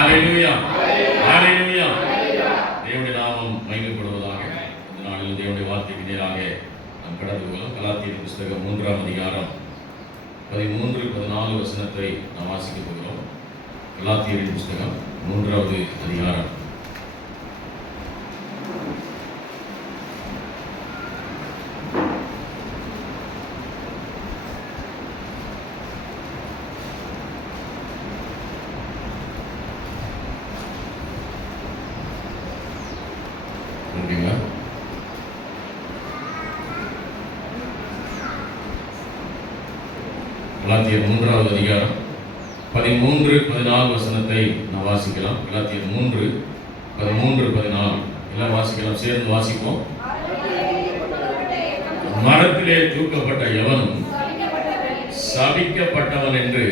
ஹalleluya ஹalleluya. தேவனுடைய நாமம் மகிமைப்படுவதாக. இந்த நாளில் தேவனுடைய வார்த்தைக்கு நேராக நாம் கடந்து போகலாம். கலாத்தியர் புத்தகம் 3ஆம் அதிகாரம் 13-14 வசனத்தை நாம் வாசிக்க போகிறோம். கலாத்தியரின் புத்தகம் 3வது அதிகாரம் கலாத்தியர் 3வது அதிகாரம் 13-14 வசனத்தை நாம் வாசிக்கலாம். கலாத்தியர் 3:13-14 எல்லாம் வாசிக்கலாம். சேர்ந்து வாசிப்போம். மரத்திலே தூக்கப்பட்ட எவனும் சபிக்கப்பட்டவன் என்று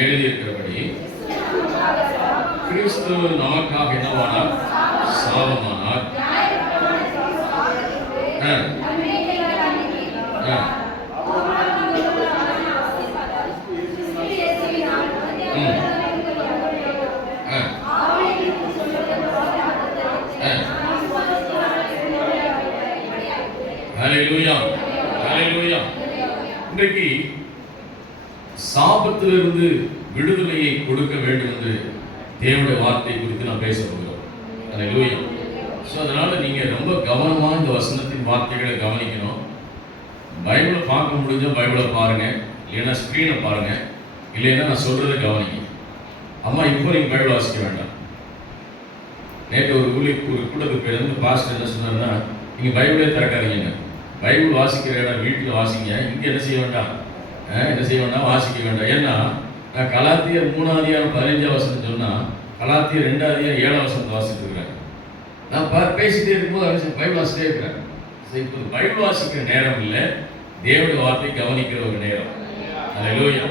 எழுதியிருக்கிறபடி கிறிஸ்து நமக்காக என்னவானார்? சாபமானார். ஹalleluya ஹalleluya. இன்றைக்கு சாபத்திலிருந்து விடுதலையை கொடுக்க வேண்டும் என்று தேவனுடைய வார்த்தை குறித்து நாம் பேச போகிறோம். ஹalleluya. ஸோ அதனால நீங்க ரொம்ப கவனமாக இந்த வசனத்தின் வார்த்தைகளை கவனிக்கணும். பைபிளை பார்க்க முடிஞ்சா பைபிளை பாருங்க, இல்லைன்னா ஸ்க்ரீனை பாருங்க, இல்லைன்னா நான் சொல்றதை கவனிங்க. அம்மா இப்போ நீங்க பைபிள் வாசிக்க வேண்டாம். நேற்று ஒரு கூட்டத்துக்கு போயிருந்து பாஸ்டர் என்ன சொன்னார்னா, நீங்க பைபிளே திறக்காதீங்க, பைபிள் வாசிக்கிற இடம் வீட்டில் வாசிங்க, இங்கே என்ன செய்ய வேண்டாம், வாசிக்க வேண்டாம். ஏன்னா நான் கலாத்தியர் 3ஆம் அதிகாரம் 15ஆம் வசனம் சொன்னால் கலாத்தியர் 2ஆம் அதிகாரம் 7ஆம் வசனத்தை வாசிட்டு இருக்கிறேன். நான் பேசிட்டே இருக்கும்போது பைபிள் வாசிட்டே இருக்கிறேன். இப்போ பைபிள் வாசிக்கிற நேரம் இல்லை, தேவனுடைய வார்த்தை கவனிக்கிற ஒரு நேரம். ஹalleluya.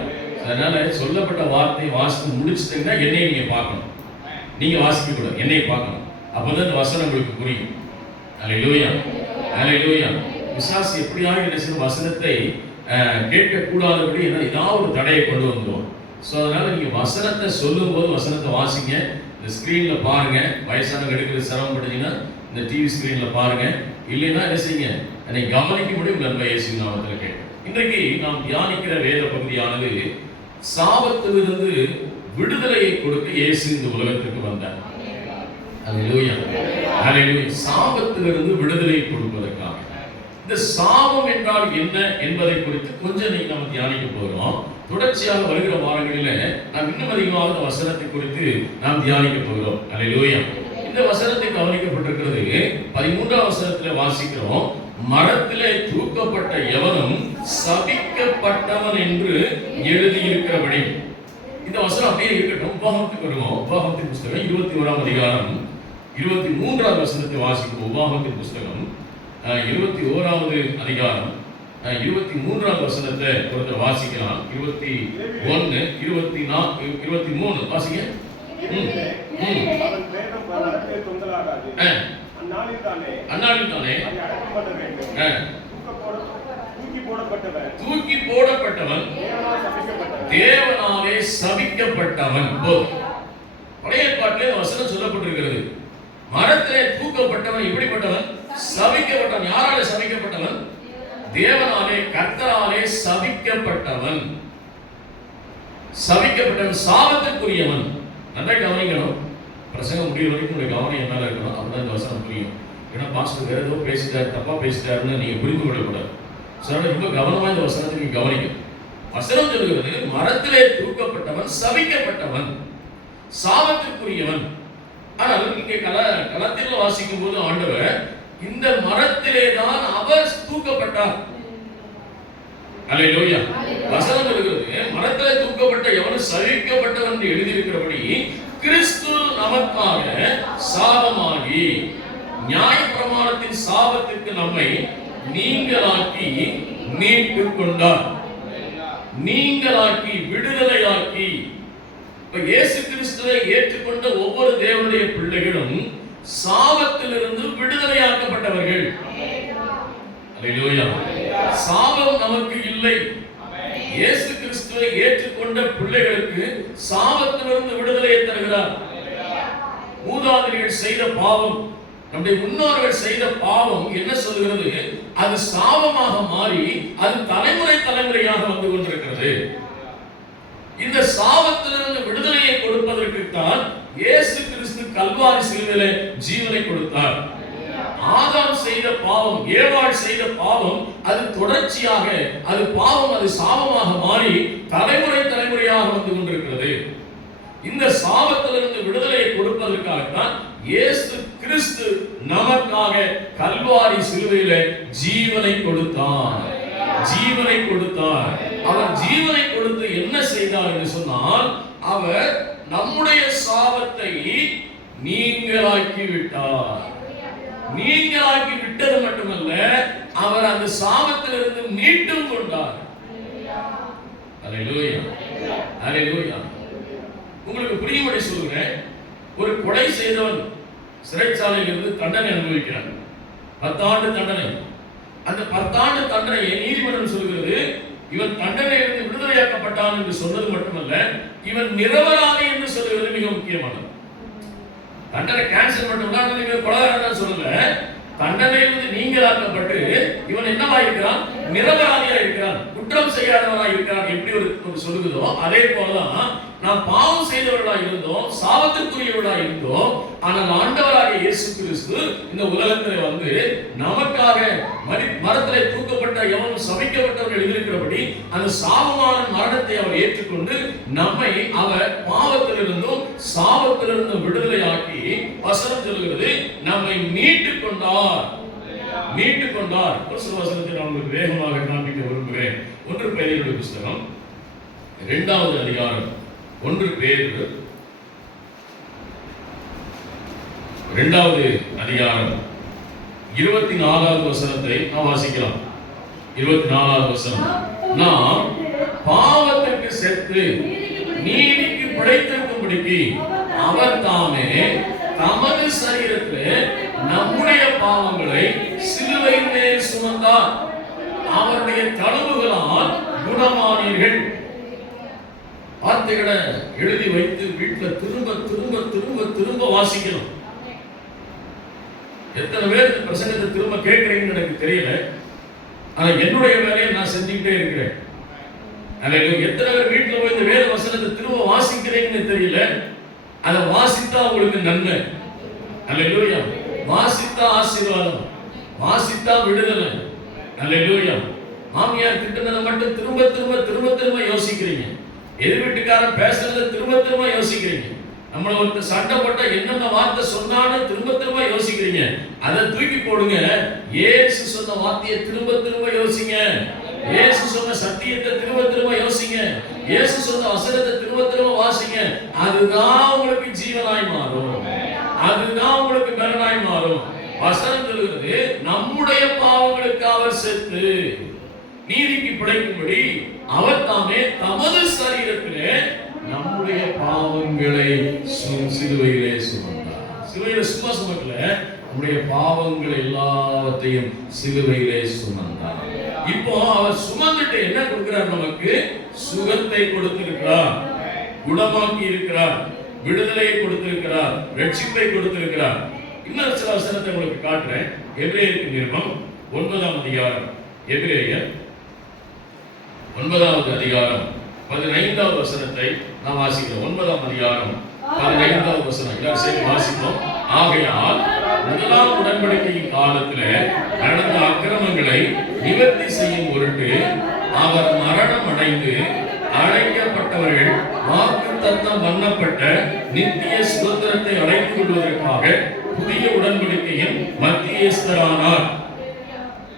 அதனால சொல்லப்பட்ட வார்த்தையை வாசித்து முடிச்சுட்டீங்கன்னா என்னையை நீங்கள் பார்க்கணும். நீங்கள் வாசிக்க கூடாது, என்னையை பார்க்கணும். அப்போதான் இந்த வசனம் உங்களுக்கு புரியும். ஹalleluya ஹalleluya. பிசாசு எப்படியாக என்ன செய்யும், வசனத்தை கேட்கக்கூடாதபடி ஏதாவது ஒரு தடையை கொண்டு வந்துடும். ஸோ அதனால நீங்கள் வசனத்தை சொல்லும் போது வசனத்தை வாசிங்க. இந்த ஸ்க்ரீனில் பாருங்க. வயசானவங்க எடுக்கிற சிரமப்பட்டீங்கன்னா இந்த டிவி ஸ்க்ரீனில் பாருங்க. இல்லைன்னா என்ன செய்யுங்க, அதை கவனிக்க முடியும். நண்ப இயேசு நாமத்தில் கேட்க. இன்றைக்கு நாம் தியானிக்கிற வேத பகுதியானது சாபத்திலிருந்து விடுதலையை கொடுக்க இயேசு இந்த உலகத்துக்கு வந்தார். ஹalleluya ஹalleluya. சாபத்திலிருந்து விடுதலை கொடுப்பதற்காக. இந்த சாபம் என்றால் என்ன என்பதை குறித்து கொஞ்சம் நீங்க நம்ம தியானிக்க போகிறோம். தொடர்ச்சியாக வருகிற வாரங்களில் நாம் இன்னும் அதிகமாக வசனத்தை குறித்து நாம் தியானிக்க போகிறோம். ஹalleluya. இந்த வசனத்தை கவனிக்கப்பட்டிருக்கிறது 13ஆம் வசனத்தில் வாசிக்கிறோம். மரத்திலே தூக்கப்பட்ட எவனும் சபிக்கப்பட்டவன் என்று எழுதியிருக்கிறபடி. இந்த வசனம் அப்படியே இருக்கட்டும். உபாகமத்துக்கு வருவோம். உபாகமத்தின் புத்தகம் 21ஆம் அதிகாரம் 23ஆம் வசனத்தை வாசிப்போம். உபாகமத்தின் புத்தகம் 21வது அதிகாரம் 23ஆம் வசனத்தை ஒருத்தர் வாசிக்கலாம். 21, 24, 23 வாசிங்க. அந்நாளில்தானே தூக்கி போடப்பட்டவன் தேவனாலே சபிக்கப்பட்டவன். பழைய ஏற்பாட்டிலே வசனம் சொல்லப்பட்டிருக்கிறது. மரத்திலே தூக்கப்பட்டவன் எப்படிப்பட்டவன்? சபிக்கப்பட்டவன். யாராலே சபிக்கப்பட்டவன்? தேவனாலே, கர்த்தராலே சபிக்கப்பட்டவன். சபிக்கப்பட்டவன், சாபத்திற்குரியவன். நல்லா கவனிக்கணும். பிரசங்கம் முடிய வரைக்கும் உங்களுடைய கவனம் என்ன இருக்கணும், அப்படிதான் இந்த வசனம் புரியும். ஏன்னா பாஸ்டர் வேற ஏதோ பேசிட்டாரு, தப்பா பேசிட்டாருன்னு நீங்க புரிந்து கொள்ளக்கூடாது. ரொம்ப கவனமா இந்த வசனத்தை நீங்க கவனிக்கணும். வசனம் சொல்கிறது மரத்திலே தூக்கப்பட்டவன் சபிக்கப்பட்டவன், சாபத்திற்குரியவன். ஆனால் இங்கே கலாத்தியர்ல வாசிக்கும் போது ஆண்டவர் இந்த மரத்திலே தான் அவர் தூக்கப்பட்டார். ஹalleluya. வசனம் சொல்கிறது மரத்திலே தூக்கப்பட்ட எவனும் சபிக்கப்பட்டவன் என்று எழுதியிருக்கிறபடி கிறிஸ்து நமக்காக சாபமாகி நியாயப்பிரமாணத்தின் சாபத்திற்கு நம்மை நீங்களாக்கி மீட்டுக் கொண்டார். நீங்களாக்கி, விடுதலையாக்கி. இப்ப இயேசு கிறிஸ்துவை ஏற்றுக்கொண்ட ஒவ்வொரு தேவனுடைய பிள்ளைகளும் சாபத்திலிருந்து விடுதலையாக்கப்பட்டவர்கள். ஹalleluya. சாபம் நமக்கு இல்லை. இயேசு கிறிஸ்துவை ஏற்றுக்கொண்ட பிள்ளைகளுக்கு சாபத்திலிருந்து விடுதலையை தருகிற பண்ணுகிறார். மூதாதையர்கள் செய்த பாவம், நம்முடைய முன்னோர்கள் செய்த பாவம் என்ன சொல்கிறது? அது சாபமாக மாறி அது தலைமுறை தலைமுறையாக வந்து கொண்டிருக்கிறது. இந்த சாபத்திலிருந்து விடுதலையை கொடுப்பதற்கு தான் இயேசு கிறிஸ்து கல்வாரி சிலுவையிலே ஜீவனை கொடுத்தார். ஆதாம் செய்த பாவம், ஏவாள் செய்த பாவம், அது தொடர்ச்சியாக அது பாவம், அது சாபமாக மாறி தலைமுறை தலைமுறையாக வந்து கொண்டிருக்கிறது. இந்த சாபத்திலிருந்து விடுதலையை கொடுப்பதற்காகத்தான் இயேசு கிறிஸ்து நமக்காக கல்வாரி சிலுவையிலே ஜீவனை கொடுத்தார். ஜீவனை கொடுத்தார். அவர் ஜீவனை கொடுத்து என்ன செய்தார் என்று சொன்னால், அவர் நம்முடைய சாபத்தை நீங்களாக்கி விட்டார். நீங்களாக்கி விட்டது மட்டுமல்ல, அவர் அந்த சாபத்திலிருந்து மீட்டும் கொண்டார். அல்லேலூயா, அல்லேலூயா. உங்களுக்கு புரியும்படி சொல்லுகிறேன். ஒரு கொலை செய்தவன் சிறைச்சாலையில் இருந்து தண்டனை அனுபவிக்கிறான். 10 ஆண்டு தண்டனை. அந்த 10 ஆண்டு தண்டனையை நீதிமன்றம் சொல்கிறது, இவன் தண்டனையிலிருந்து விடுதலையாக்கப்பட்டான் என்று சொன்னது மட்டுமல்ல, இவன் நிரபராதி என்று சொல்கிறது மிக முக்கியமானது. தண்டனை கேன்சல் மட்டும்தான் கொலைகாரன் சொல்லல, தண்டனையிலிருந்து நீங்களாக்கப்பட்டு இவன் என்னவா இருக்கிறான்? நிரபராதியா இருக்கிறான், குற்றம் செய்யாதவனா இருக்கிறான். எப்படி ஒரு சொல்லுதோ அதே போலதான் நாம் பாவம் செய்தவர்களா இருந்தோம், சாபத்திற்குரியவர்களா இருந்தோம். ஆனால் ஆண்டவராகிய இயேசு கிறிஸ்து இந்த உலகத்தில் வந்து நமக்காக மரத்திலே தூக்கப்பட்ட எவனும் சபிக்கப்பட்டவர்கள் எழுதியிருக்கிறபடி அந்த சாபமான மரணத்தை அவர் ஏற்றுக்கொண்டு நம்மை அவர் பாவத்திலிருந்தும் சாபத்திலிருந்தும் விடுதலையாக்கி, வசனம் சொல்கிறது, நம்மை மீட்டுக் கொண்டார். மீட்டுக் கொண்டார். ஒரு சில வசனத்தை நான் உங்களுக்கு வேகமாக காண்பிக்க விரும்புகிறேன். 1 பேதுரு புத்தகம் 2வது அதிகாரம், 1 பேதுரு 2வது அதிகாரம் 24வது வசனத்தை நாம் வாசிக்கலாம். 24வது வசனம், நாம் பாவத்திற்கு செத்து நீதிக்கு பிழைத்திருக்கும்படிக்கு அவர் தாமே தமது சரீரத்தில் நம்முடைய பாவங்களை சிலுவையிலே சுமந்தார். அவருடைய தழும்புகளால் குணமானீர்கள். வார்த்தைகளை எழுதி வைத்து வீட்டில் திரும்ப திரும்ப திரும்ப திரும்ப வாசிக்கணும். எத்தனை பேர் இந்த பிரசங்கத்தை திரும்ப கேட்கிறீங்கன்னு எனக்கு தெரியல. ஆனா என்னுடைய வேலையை நான் செஞ்சுக்கிட்டே இருக்கிறேன். எத்தனை பேர் வீட்டில் போய் இந்த வேத வசனத்தை திரும்ப வாசிக்கிறீங்கன்னு தெரியல. அதை வாசித்தா உங்களுக்கு நன்மை. அல்லேலூயா. வாசித்தா ஆசீர்வாதம், வாசித்தா விடுதலை. அல்லேலூயா. மாமியார் திட்டுனதை மட்டும் திரும்ப திரும்ப திரும்ப திரும்ப யோசிக்கிறீங்க. எதிர் வீட்டுக்காரன் பேசுறதை திரும்ப திரும்ப யோசிக்கிறீங்க. நம்மள ஒருத்தர் சண்டை போட்டா என்னென்ன வார்த்தை சொன்னான்னு திரும்ப திரும்ப யோசிக்கிறீங்க. அதை தூக்கி போடுங்க. இயேசு சொன்ன வார்த்தையை திரும்ப திரும்ப யோசிங்க. இயேசு சொன்ன சத்தியத்தை திரும்ப திரும்ப யோசிங்க. இயேசு சொன்ன வசனத்தை திரும்ப திரும்ப வாசிங்க. அதுதான் உங்களுக்கு ஜீவனாய் மாறும். அதுதான் உங்களுக்கு பலனாய் மாறும். வசனம் சொல்கிறது, நம்முடைய பாவங்களுக்கு அவர் செத்து நீதிக்கு பிழைக்கும்படி அவர் தாமே தமது சரீரத்திலே நம்முடைய பாவங்களை சிலுவையிலே சுமந்தார். சிலுவையில சும்மா சுமக்கல, நம்முடைய பாவங்கள் எல்லாவற்றையும் சிலுவையிலே சுமந்தார். இப்போ அவர் சுமந்துட்டு என்ன கொடுக்கிறார்? நமக்கு சுகத்தை கொடுத்திருக்கிறார், குணமாக்கி இருக்கிறார், விடுதலையை கொடுத்திருக்கிறார், ரட்சிப்பை கொடுத்திருக்கிறார். இன்னொரு சில வசனத்தை உங்களுக்கு காட்டுறேன். எபிரேயருக்கு நிருபம் 9ஆம் அதிகாரம், எபிரேயர் 9வது அதிகாரம் 15வது வசனத்தை நாம் வாசிக்கிறோம். 9ஆம் அதிகாரம் 15வது வசனம் எல்லாரும் சேர்ந்து வாசிப்போம். ஆகையால் முதலாம் உடன்படிக்கையின் காலத்திலே நடந்த அக்கிரமங்களை நிவர்த்தி செய்யும் பொருட்டு அவர் மரணம் அடைந்து அழைக்கப்பட்டவர்கள் வாக்குத்தத்தம் பண்ணப்பட்ட நித்திய சுதந்திரத்தை அடைந்து கொள்வதற்காக புதிய உடன்படிக்கையின் மத்தியஸ்தரானார்.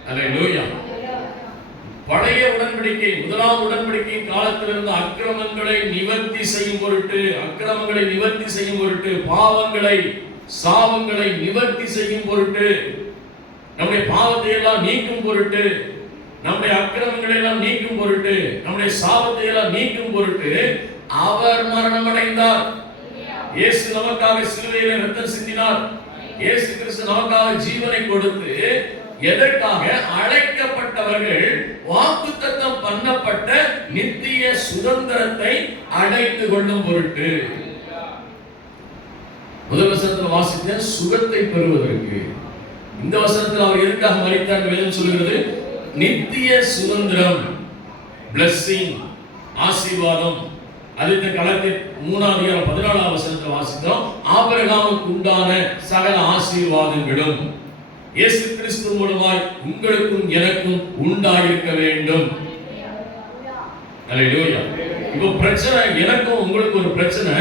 அல்லேலூயா. பழைய உடன்படிக்கை, முதலாம் உடன்படிக்கையின் காலத்திலிருந்து அக்கிரமங்களை நிவர்த்தி செய்யும் பொருட்டு, அக்கிரமங்களை நிவர்த்தி செய்யும் பொருட்டு, பாவங்களை சாபங்களை நிவர்த்தி செய்யும் பொருட்டு, நம்முடைய பாவத்தை எல்லாம் நீக்கும் பொருட்டு, நம்முடைய அக்கிரமங்களை எல்லாம் நீக்கும் பொருட்டு, நம்முடைய சாபத்தை எல்லாம் நீக்கும் பொருட்டு அவர் மரணம் அடைந்தார். இயேசு நமக்காக சிலுவையிலே இரத்தம் சிந்தினார். இயேசு கிறிஸ்து நமக்காக ஜீவனை கொடுத்து, எதற்காக? அழைக்கப்பட்டவர்கள் வாக்குத்தத்தம் பண்ணப்பட்ட நித்திய சுதந்திரத்தை அடைந்து கொள்ளும் பொருட்டு. முதல் வசனத்தில் வாசித்த சுகத்தை பெறுவதற்கு. இந்த வசனத்தில் அவர் எதுக்காக மரித்தார் வேதம் சொல்கிறது? நித்திய சுதந்திரம், பிளெஸிங், ஆசீர்வாதம். அடுத்த கலத்தில் 3:14 வசனத்தில் வாசித்தோம், ஆபிரகாமுக்கு உண்டான சகல ஆசீர்வாதங்களும் இயேசு கிறிஸ்து மூலமாய் உங்களுக்கும் எனக்கும் உண்டாயிருக்க வேண்டும். அல்லேலூயா. இப்போ பிரச்சனை எனக்கும் உங்களுக்கு ஒரு பிரச்சனை,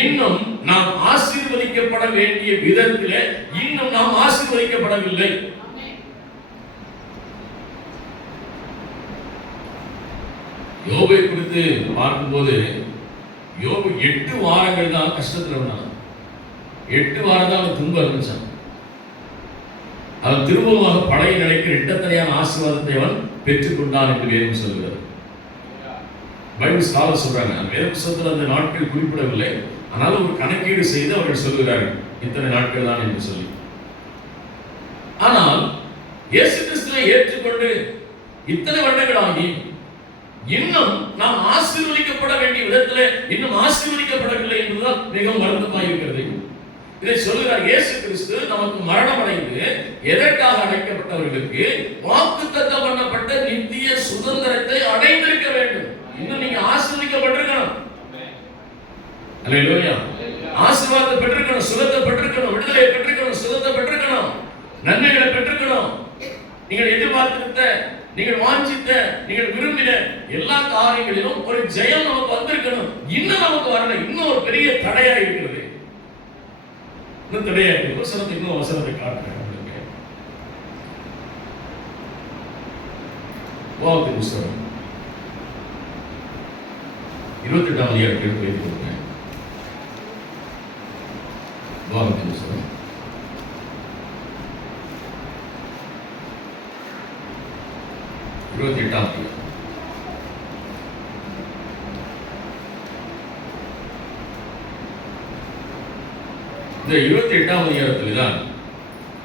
இன்னும் நாம் ஆசீர்வதிக்கப்பட வேண்டிய விதத்தில் இன்னும் நாம் ஆசீர்வதிக்கப்படவில்லை. யோபை குறித்து பார்க்கும்போது யோபு 8 வாரங்கள் தான் கஷ்டத்தில் இருந்தான். 8 வாரம் தான் அவன் துன்பம் இருந்துச்சான். அவன் திரும்பமாக பழைய நிலைக்கு இரட்டத்தனையான ஆசீர்வாதத்தை அவன் பெற்றுக்கொண்டான் என்று வேதம் சொல்கிறது. பைபிள் ஸ்காலர் சொல்றாங்க, வேத புத்தகத்தில் அந்த நாட்கள் குறிப்பிடவில்லை, ஆனால் ஒரு கணக்கீடு செய்து அவர்கள் சொல்கிறார்கள் இத்தனை நாட்கள் தான் என்று சொல்லி. ஆனால் இயேசு கிறிஸ்துவை ஏற்றுக்கொண்டு இத்தனை வருடங்கள் ஆகி இன்னும் நாம் ஆசீர்வதிக்கப்பட வேண்டிய விதத்தில் இன்னும் ஆசீர்வதிக்கப்படவில்லை என்பதுதான் மிகவும் வருத்தமாக இருக்கிறது. இதை சொல்லுகிறார், இயேசு கிறிஸ்து நமக்கு மரணம் அடைந்து எதற்காக அடைக்கப்பட்டவர்களுக்கு வாக்குத்தத்தம் பண்ணப்பட்ட நித்திய சுதந்திரத்தை அடைந்திருக்க வேண்டும். இன்னும் நீங்க ஆசீர்வதிக்கப்பட்டிருக்கணும். அல்லேலூயா. ஆசீர்வாதத்தை பெற்றிருக்கணும், சுகத்தை பெற்றிருக்கணும், விடுதலை பெற்றிருக்கணும், சுகத்தை பெற்றிருக்கணும், நன்மைகளை பெற்றிருக்கணும். நீங்கள் எதிர்பார்த்திருந்த, நீங்கள் வாஞ்சித்த, நீங்கள் விரும்பின எல்லா காரியங்களிலும் ஒரு ஜெயம் நமக்கு வந்திருக்கணும். இன்னும் நமக்கு வரல. இன்னும் ஒரு பெரிய தடையா இருக்கிறது. இன்னும் தடையா இருக்கு. வசனத்தை இன்னும் வசனத்தை காட்டுறேன் உங்களுக்கு. வாக்குத்தத்த புத்தகம் 28ஆம் அதிகாரத்தில் போயிருக்கிறேன். வாக்குத்தத்த புத்தகம் 28ஆம் அதிகாரம். இந்த 28ஆம் அதிகாரத்தில் தான்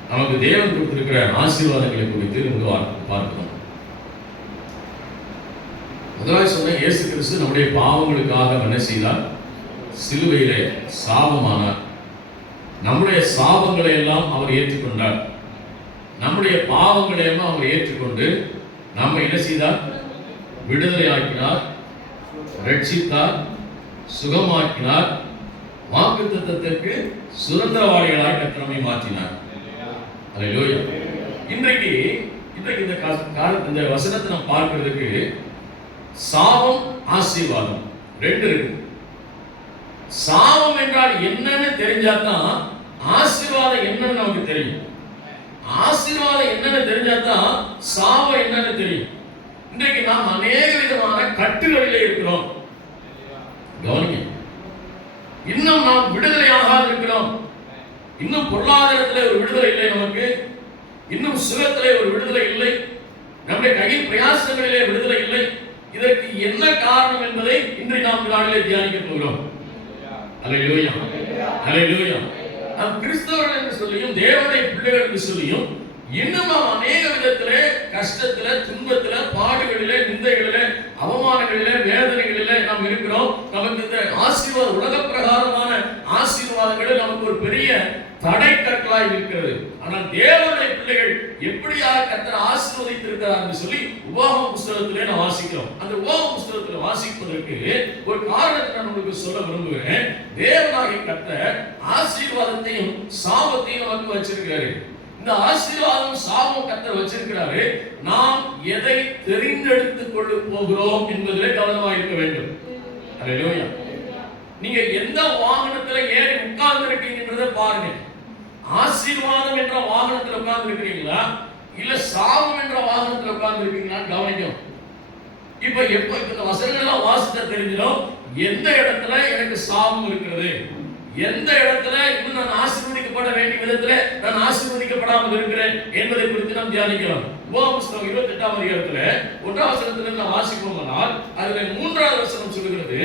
நமக்கு தேவன் கொடுத்திருக்கிற ஆசீர்வாதங்களை குறித்து இங்கு பார்க்கிறோம். முதலாவது சொன்ன, இயேசு கிறிஸ்து நம்முடைய பாவங்களுக்காக என்ன செய்தார்? சிலுவையிலே சாபமானார். நம்முடைய சாபங்களை எல்லாம் அவர் ஏற்றுக்கொண்டார். நம்முடைய பாவங்களை எல்லாம் அவர் ஏற்றுக்கொண்டு நம்ம என்ன செய்தார்? விடுதலை ஆக்கினார், ரட்சித்தார், சுகமாக்கினார், வாக்குத்தத்தத்திற்கு சுதந்திரவாளிகளாய் கர்த்தரை மாற்றினார். அல்லேலூயா. இன்றைக்கு இந்த வசனத்தை நாம் பார்க்கிறதுக்கு சாபம், ஆசீர்வாதம் ரெண்டு இருக்கு. சாபம் என்றால் என்னன்னு தெரிஞ்சாதான் ஆசீர்வாதம் என்னன்னு நமக்கு தெரியும். ஆசீர்வாதம் என்னன்னு தெரிஞ்சாதான் சாபம் என்னன்னு தெரியும். இன்றைக்கு நாம் அநேக விதமான கட்டுகளிலே இருக்கிறோம். கவனிங்க, இன்னும் நாம் விடுதலையாக இருக்கிறோம். இன்னும் பொருளாதாரத்திலே ஒரு விடுதலை இல்லை நமக்கு. இன்னும் சுகத்திலே ஒரு விடுதலை இல்லை. நம்முடைய கையில் பிரயாசங்களிலே விடுதலை இல்லை. இதற்கு என்ன காரணம் என்பதை இன்று நாம் நாளிலே தியானிக்க போகிறோம். அல்லேலூயா, அல்லேலூயா. நாம் கிறிஸ்தவர்கள் என்று சொல்லியும் தேவனுடைய பிள்ளைகள் என்று சொல்லியும் இன்னும் நாம் அநேக விதத்திலே கஷ்டத்திலே, துன்பத்திலே, பாடுகளிலே, நிந்தைகளிலே, அவமானங்களிலே, வேதனைகளிலே நாம் இருக்கிறோம். நமக்கு இந்த ஆசீர்வாத உலக பிரகாரமான ஆசீர்வாதங்களில் நமக்கு ஒரு பெரிய தடை கற்களாய் இருக்கிறது. ஆனால் தேவனுடைய பிள்ளைகள் எப்படியாக கர்த்தர் ஆசீர்வதித்திருக்கிறார் என்று சொல்லி உபாகம புஸ்தகத்திலே நாம் வாசிக்கிறோம். அந்த உபாகம புஸ்தகத்தில் வாசிப்பதற்கு ஒரு காரணத்தை நான் உங்களுக்கு சொல்ல விரும்புகிறேன். தேவனாகிய கர்த்தர் ஆசீர்வாதத்தையும் சாபத்தையும் நமக்கு வச்சிருக்கிறாரு. இந்த ஆசீர்வாதம் சாபம் கர்த்தர் வச்சிருக்கிறாரு. நாம் எதை தெரிந்தெடுத்துக் கொள்ள போகிறோம் என்பதிலே கவனமாக இருக்க வேண்டும். அல்லேலூயா. நீங்க எந்த வாகனத்துல ஏறி உட்கார்ந்து இருக்கீங்கன்றதை பாருங்க. ஆசீர்வாதம் என்ற வாகனத்தில் உட்கார்ந்து இருக்கிறீங்களா, இல்ல சாபம் என்ற வாகனத்தில் உட்கார்ந்து இருக்கீங்களான்னு கவனிக்கும். இப்ப இந்த வசனங்கள் எல்லாம் வாசித்த தெரிஞ்சிடும் எந்த இடத்துல எனக்கு சாபம் இருக்கிறது, எந்த இடத்துல இன்னும் நான் ஆசீர்வதிக்கப்பட வேண்டிய விதத்துல நான் ஆசீர்வதிக்கப்படாமல் இருக்கிறேன் என்பதை குறித்து நாம் தியானிக்கலாம். உபாகம புத்தகம் 28ஆம் அதிகாரத்துல 1ஆம் வசனத்துல நாம் வாசிப்போமானால் அதுல 3ஆவது வசனம் சொல்லுகிறது,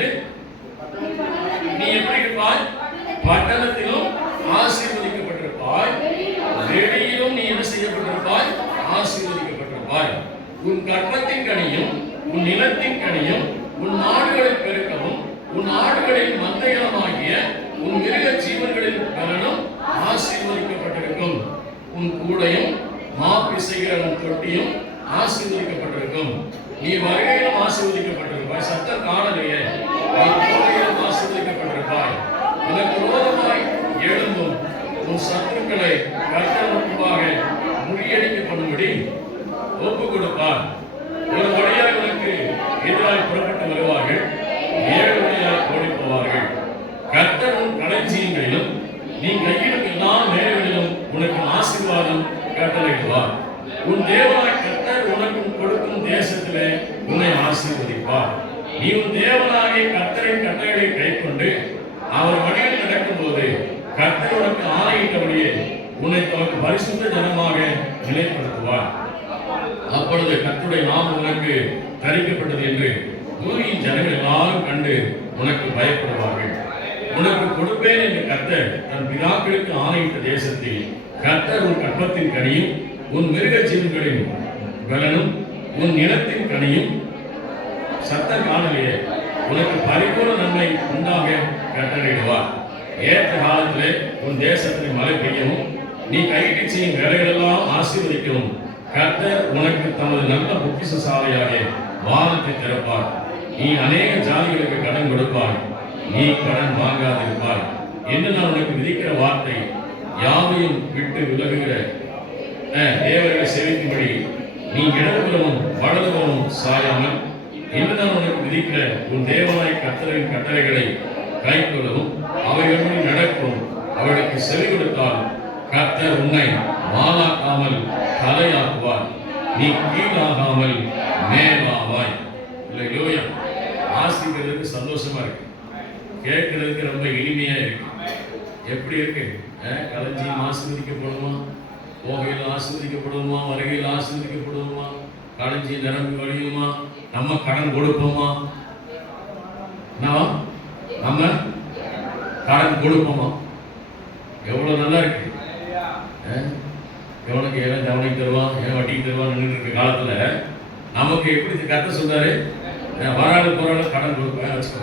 நீ எப்படி இருப்பாய்? பட்டணத்திலும் ஆசீர்வதிக்கப்பட்டிருப்பாய், வெளியிலும் நீ என்ன செய்யப்பட்டிருப்பாய்? ஆசீர்வதிக்கப்பட்டிருப்பாய். உன் கர்ப்பத்தின் கனியும் உன் நிலத்தின் கனியும் உன் நாடுகளில் பெருக்கவும் உன் ஆடுகளின் மந்தைகளமாகிய உன் மிருக ஜீவன் ஜீவன்களின் பலனும் ஆசீர்வதிக்கப்பட்டிருக்கும். உன் கூடையும் மாப்பிசைகிற உன் தொட்டியும் ஆசீர்வதிக்கப்பட்டிருக்கும். நீ வருகையிலும் ஆசீர்வதிக்கப்பட்டிருப்பாய். சத்தம் காணலையே, நீ கூடையிலும் ஆசீர்வதிக்கப்பட்டிருப்பாய். உனக்கு விரோதமாய் எழும்பும் உன் சத்துருக்களை கர்த்தர் முன்பாக முறியடிக்கப்படும்படி ஒப்பு கொடுப்பார். ஒரு வழியாக உனக்கு எதிராக புறப்பட்டு வருவார்கள், 7 வழியாக ஓடி போவார்கள். கர்த்தர் உன் களஞ்சியங்களிலும் நீ கையிடும் எல்லா நேரங்களிலும் உனக்கு ஆசீர்வாதம் கட்டளையிடுவார். உன் தேவனாய் கர்த்தர் உனக்கு கொடுக்கும் தேசத்திலே உன்னை ஆசீர்வதிப்பார். நீ உன் தேவனாகிய கர்த்தரின் கட்டளைகளை கைக்கொண்டு அவர் வழியில் நடக்கும் போது கர்த்தர் உனக்கு ஆணையிட்டபடியே உன்னை தனக்கு பரிசுத்த ஜனமாக நிலைப்படுத்துவார். அப்பொழுது கர்த்தருடைய நாமம் உனக்கு தரிக்கப்பட்டது என்று பூமியின் ஜனங்கள் எல்லாரும் கண்டு உனக்கு பயப்படுவார்கள். உனக்கு கொடுப்பேன் என்று கர்த்தர் தன் பிதாக்களுக்கு ஆணையிட்ட தேசத்தில் கர்த்தர் உன் கற்பத்தின் கனியும் உன் மிருக ஜீவன்களின் பலனும் உன் நிலத்தின் கனியும் சத்தம் காணலையே உனக்கு பரிபூர்ண நன்மை உண்டாக கட்டளையிடுவார். ஏற்ற காலத்திலே உன் தேசத்தில் மழை பெய்யவும் நீ கையிட்டு செய்யும் வேலைகளெல்லாம் ஆசீர்வதிக்கவும் கர்த்தர் உனக்கு தமது நல்ல பொக்கிஷசாலையாக வானத்தை திறப்பார். நீ அநேக ஜாதிகளுக்கு கடன் கொடுப்பாய், நீ கடன் வாங்காதிருப்பாய் என்று நான் உனக்கு விதிக்கிற வார்த்தை யாவையும் விட்டு விலகுகிற தேவர்களை சேவிக்கும்படி நீ இடதுபுறமும் வலதுபுறமும் சாயாமல் என்று நான் உனக்கு விதிக்கிற உன் தேவனாய் கர்த்தரின் கட்டளைகளை கைக்கொள்ளவும் அவைகளுடன் நடக்கும். அவளுக்கு செவி கொடுத்தால் கர்த்தர் உன்னை வாளாக்காமல் தலையாக்குவார், நீ கீழாகாமல் மேலாவாய். இல்லையா? ஆசிக்கிறதுக்கு சந்தோஷமா இருக்கு, கேட்கறதுக்கு ரொம்ப இனிமையா இருக்கு. எப்படி இருக்கு? களஞ்சியம் ஆசீர்வதிக்கப்படுமா, போகையில் ஆசீர்வதிக்கப்படுமா, வருகையில் ஆசீர்வதிக்கப்படுமா, களஞ்சியம் நிரம்பி வழியுமா, நம்ம கடன் கொடுப்போமா, நம்ம கடன் கொடுப்போமா? எவ்வளவு நல்லா இருக்கு. எவனுக்கு ஏன் தவணைக்கு தருவான், ஏன் வட்டிக்கு தருவான் இருக்க காலத்துல நமக்கு எப்படி கர்த்தர் சொல்றாரு, வராது போறாலும் கடன் கொடுப்பேன், வச்சுக்கோ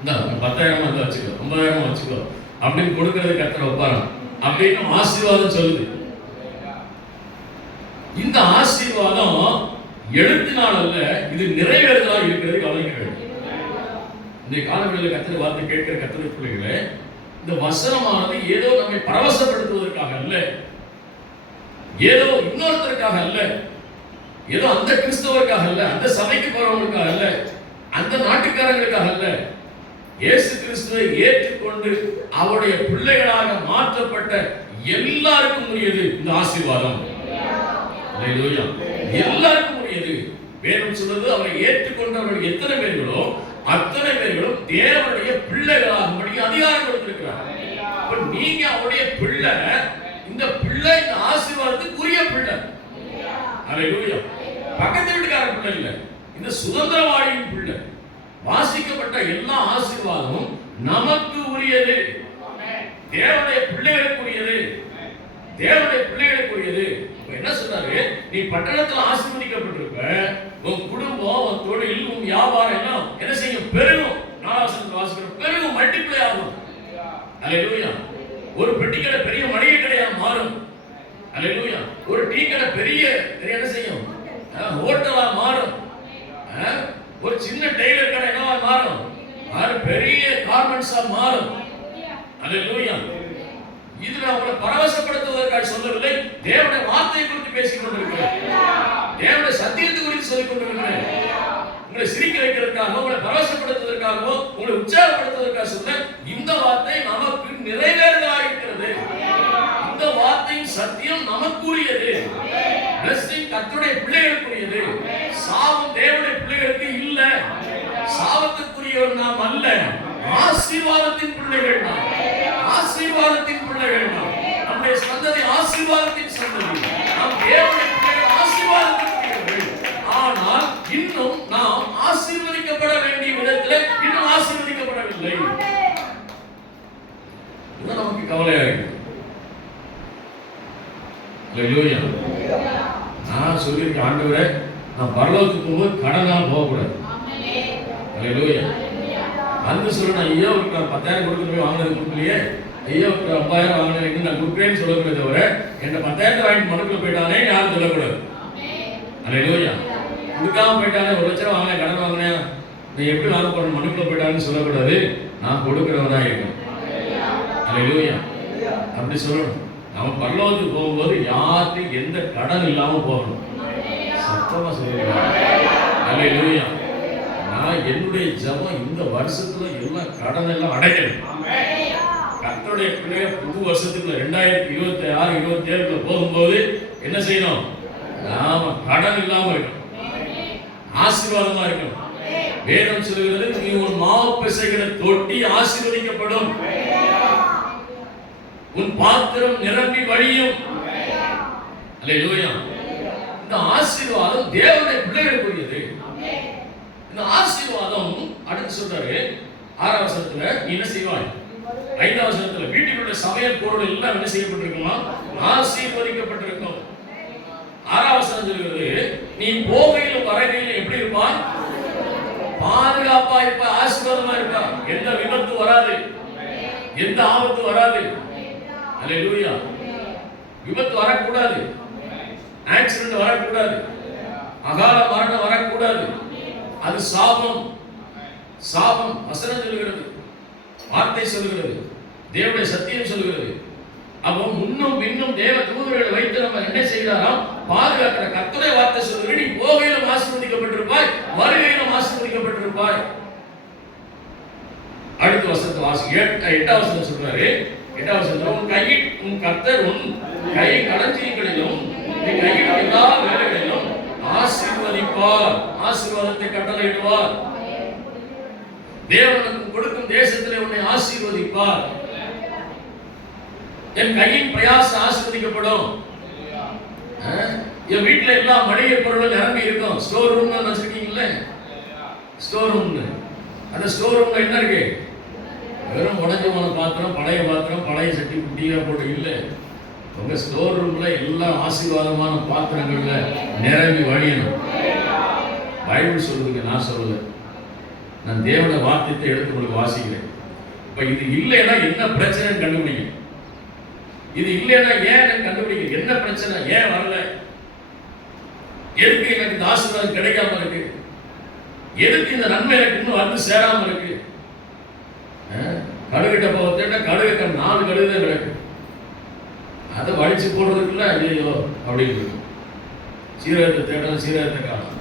இந்த 10,000 வந்து வச்சுக்கோ, 50,000 வச்சுக்கோ அப்படின்னு கொடுக்கறது கர்த்தர் வைப்பாரு அப்படின்னு ஆசீர்வாதம் சொல்லுது. இந்த ஆசீர்வாதம் எழுத்தினால் அல்ல, இது நிறைவேறுதலாக இருக்கிறது. கவனிக்க வேண்டும். இந்த காலங்களில் கர்த்தர் வார்த்தை கேட்கிற கர்த்தர் பிள்ளைகளே, இந்த வசனமானது ஏதோ நம்மை பரவசப்படுத்துவதற்காக அல்ல, ஏதோ இன்னொருத்தருக்காக அல்ல, ஏதோ அந்த கிறிஸ்தவருக்காக அல்ல, அந்த சபைக்கு போறவங்களுக்காக அல்ல, அந்த நாட்டுக்காரங்களுக்காக அல்ல. இயேசு கிறிஸ்துவை ஏற்றுக்கொண்டு அவருடைய பிள்ளைகளாக மாற்றப்பட்ட எல்லாருக்கும் உரியது இந்த ஆசீர்வாதம். எல்லாருக்கும் உரியது. வேதம் சொல்றது, அவரை ஏற்றுக்கொண்டவர்கள் எத்தனை பேர்களோ அத்தனை பேர்களும் தேவனுடைய பிள்ளைகளாகும்படி அதிகாரம் கொடுத்திருக்கிறார். நீங்க அவருடைய பிள்ளை. இந்த பிள்ளை இந்த ஆசீர்வாதத்துக்கு உரிய பிள்ளை. அல்லேலூயா. பக்கத்து வீட்டுக்கார பிள்ளை இல்ல, இந்த சுதந்திரவாளியின் பிள்ளை. வாசிக்கப்பட்ட எல்லா ஆசீர்வாதமும் நமக்கு உரியது, தேவனுடைய பிள்ளைகளுக்குரியது, தேவனுடைய பிள்ளைகளுக்குரியது. என்ன சொல்றாரு? நீ பட்டணத்துல ஆசீர்வதிக்கப்பட்டிருப்ப, உன் குடும்பம், உன் தொழில், உன் வியாபாரம் எல்லாம் என்ன செய்யும்? பெருகும். 4 வாசிக்கிற பெருகும், மல்டிப்ளை ஆகும். அல்லேலூயா. ஒரு பெட்டி கடை பெரிய மளிகை கடையா மாறும். அல்லேலூயா. ஒரு டீ கடை பெரிய என்ன செய்யும்? ஹோட்டலா மாறும். ஒரு சின்ன டெய்லர் கடை என்னவா மாறும்? பெரிய கார்மெண்ட்ஸா மாறும். அல்லேலூயா. இது நான் உங்களை பரவசப்படுத்துவதற்காக சொல்லவில்லை, தேவனுடைய வார்த்தையை குறித்து பேசிக் கொண்டிருக்கிறேன், தேவனுடைய சத்தியத்தை குறித்து சொல்லிக் கொண்டிருக்கிறேன். உங்களை சிரிக்க வைக்கிறதுக்காக, உங்களை பரவசப்படுத்துவதற்காகவோ, உங்களை உற்சாகப்படுத்துவதற்காக சொல்ல, இந்த வார்த்தை நமக்கு நிறைவேறுதலாக இருக்கிறது. இந்த வார்த்தையின் சத்தியம் நமக்குரியது. பிளஸிங் கர்த்தருடைய பிள்ளைகளுக்குரியது. சாபம் தேவனுடைய பிள்ளைகளுக்கு இல்ல. சாபத்துக்குரியவர் நாம் அல்ல, ஆசீர்வாதத்தின் பிள்ளைகள் நாம். ஆசீர்வாதத்தின் பிள்ளைகள் நாம். நம்முடைய சந்ததி ஆசீர்வாதத்தின் சந்ததி. நாம் தேவனுடைய பிள்ளைகள், ஆசீர்வாதத்தின் பிள்ளைகள். ஆனால் இன்னும் நாம் ஆசீர்வதிக்கப்பட வேண்டிய விதத்தில் இன்னும் ஆசீர்வதிக்கப்படவில்லை. இது நமக்கு கவலையா இருக்கு. அல்லேலூயா. நான் சொல்லியிருக்கேன், ஆண்டவரே நான் பரலோகத்துக்கு போகும்போது கடனால் போகக்கூடாது. அல்லேலூயா. வந்து சொல்லணும், ஐயோ ஒரு 10,000 கொடுக்கணும் வாங்கினது கொடுக்கலையே, ஐயோ ஒரு 50,000 வாங்கினேன் நான் கொடுக்குறேன்னு சொல்லக்கூடாது தவிர என்கிட்ட 10,000 வாங்கிட்டு மனுக்குள்ள போயிட்டானே யாரும் சொல்லக்கூடாது. அல்லேலூயா. கொடுக்காம போயிட்டானே 1,00,000 வாங்கினேன் கடன் வாங்கினேன் நீ எப்படி வாங்க போற மனுக்குள்ள போயிட்டான்னு சொல்லக்கூடாது. நான் கொடுக்கிறவனா இருக்கணும். அல்லேலூயா. அப்படி சொல்லணும். நம்ம பரலோகத்துக்கு போகும்போது யாருக்கும் எந்த கடன் இல்லாம போகணும். சத்தமா சொல்லுங்க. அல்லேலூயா. நான் என்னுடைய ஜெபம் இந்த வருஷத்துல எல்லாம் கடன் எல்லாம் அடைக்கணும். கர்த்தருடைய பிள்ளைய புது வருஷத்துக்குள்ள 2026 27 போகும்போது என்ன செய்யணும்? நாம கடன் இல்லாம இருக்கணும், ஆசீர்வாதமா இருக்கணும். வேதம் சொல்லுகிறது, நீ உன் மாவு பிசைகிற தொட்டி ஆசீர்வதிக்கப்படும், உன் பாத்திரம் நிரம்பி வழியும். அல்லேலூயா. இந்த ஆசீர்வாதம் தேவனுடைய பிள்ளைகளுக்குரியது. இந்த ஆசீர்வாதம் அடுத்து சொல்றாரு 6ஆம் வசனத்துல, நீ என்ன செய்வாய்? 5ஆம் வசனத்துல, வீட்டிலுள்ள சமையல் பொருள் எல்லாம் என்ன செய்யப்பட்டிருக்குமா? ஆசீர்வதிக்கப்பட்டிருக்கும். 6ஆம் வசனம் சொல்கிறது, நீ போகையிலும் வரையிலும் எப்படி இருப்பாய்? பாதுகாப்பா இருப்பா, ஆசீர்வாதமா இருப்பா. எந்த விபத்து வராது, எந்த ஆபத்து வராது. அல்லேலூயா. விபத்து வரக்கூடாது, ஆக்சிடென்ட் வரக்கூடாது, அகால மரணம் வரக்கூடாது. அது சாபம். சாபம் வசனம் சொல்லுகிறது, வார்த்தை சொல்லுகிறது, தேவனுடைய சத்தியம் சொல்லுகிறது. அப்போ முன்னும் பின்னும் தேவ தூதர்களை வைத்து நம்ம என்ன செய்யறாராம்? பாதுகாக்கிற கர்த்தருடைய வார்த்தை சொல்லுகிறது, நீ போகையிலும் ஆசீர்வதிக்கப்பட்டிருப்பாய், வருகையிலும் ஆசீர்வதிக்கப்பட்டிருப்பாய். அடுத்த வசனத்தை வாசி. 8ஆம் வசனம் சொல்றாரு, 8ஆம் வசனம், உன் கர்த்தர் உன் கை களஞ்சியங்களிலும் நீ கையில் எல்லா வேலைகளிலும் ஆசீர்வதிப்பார், ஆசீர்வாதத்தை கட்டளையிடுவார். தேவனுக்கு கொடுக்கும் தேசத்திலே உன்னை ஆசீர்வதிப்பார். என் கையின் பிரயாசம் ஆசீர்வதிக்கப்படும். என் வீட்டுல எல்லா மளிகை பொருளும் நிரம்பி இருக்கும். ஸ்டோர் ரூம் வச்சிருக்கீங்கல்ல, ஸ்டோர் ரூம். அந்த ஸ்டோர் ரூம்ல என்ன இருக்கு? வெறும் உடஞ்ச போன பாத்திரம், பழைய சட்டி குட்டியா போட்டு இல்லை. உங்க ஸ்டோர் ரூம்ல எல்லா ஆசீர்வாதமான பாத்திரங்கள்ல நிரம்பி வழியணும். பைபிள் சொல்லுங்க, நான் சொல்லல. நான் தேவனுடைய வார்த்தையை எடுத்து உங்களுக்கு வாசிக்கிறேன். இப்ப இது இல்லைன்னா என்ன பிரச்சனைன்னு கண்டுபிடிங்க. இது இல்லைன்னா ஏன் எனக்கு கண்டுபிடிங்க. என்ன பிரச்சனை, ஏன் வரல, எதுக்கு எனக்கு இந்த ஆசீர்வாதம் கிடைக்காம இருக்கு, எதுக்கு இந்த நன்மை எனக்கு இன்னும் வந்து சேராம இருக்கு. கடுகிட்ட போகிறத கடுகு 4 கடுகு தான் கிடக்கு. அதை வலிச்சு போடுறதுக்குள்ள ஐயோ அப்படின்னு இருக்கும். சீரகத்தை தேடணும், சீரகத்தை காணும்.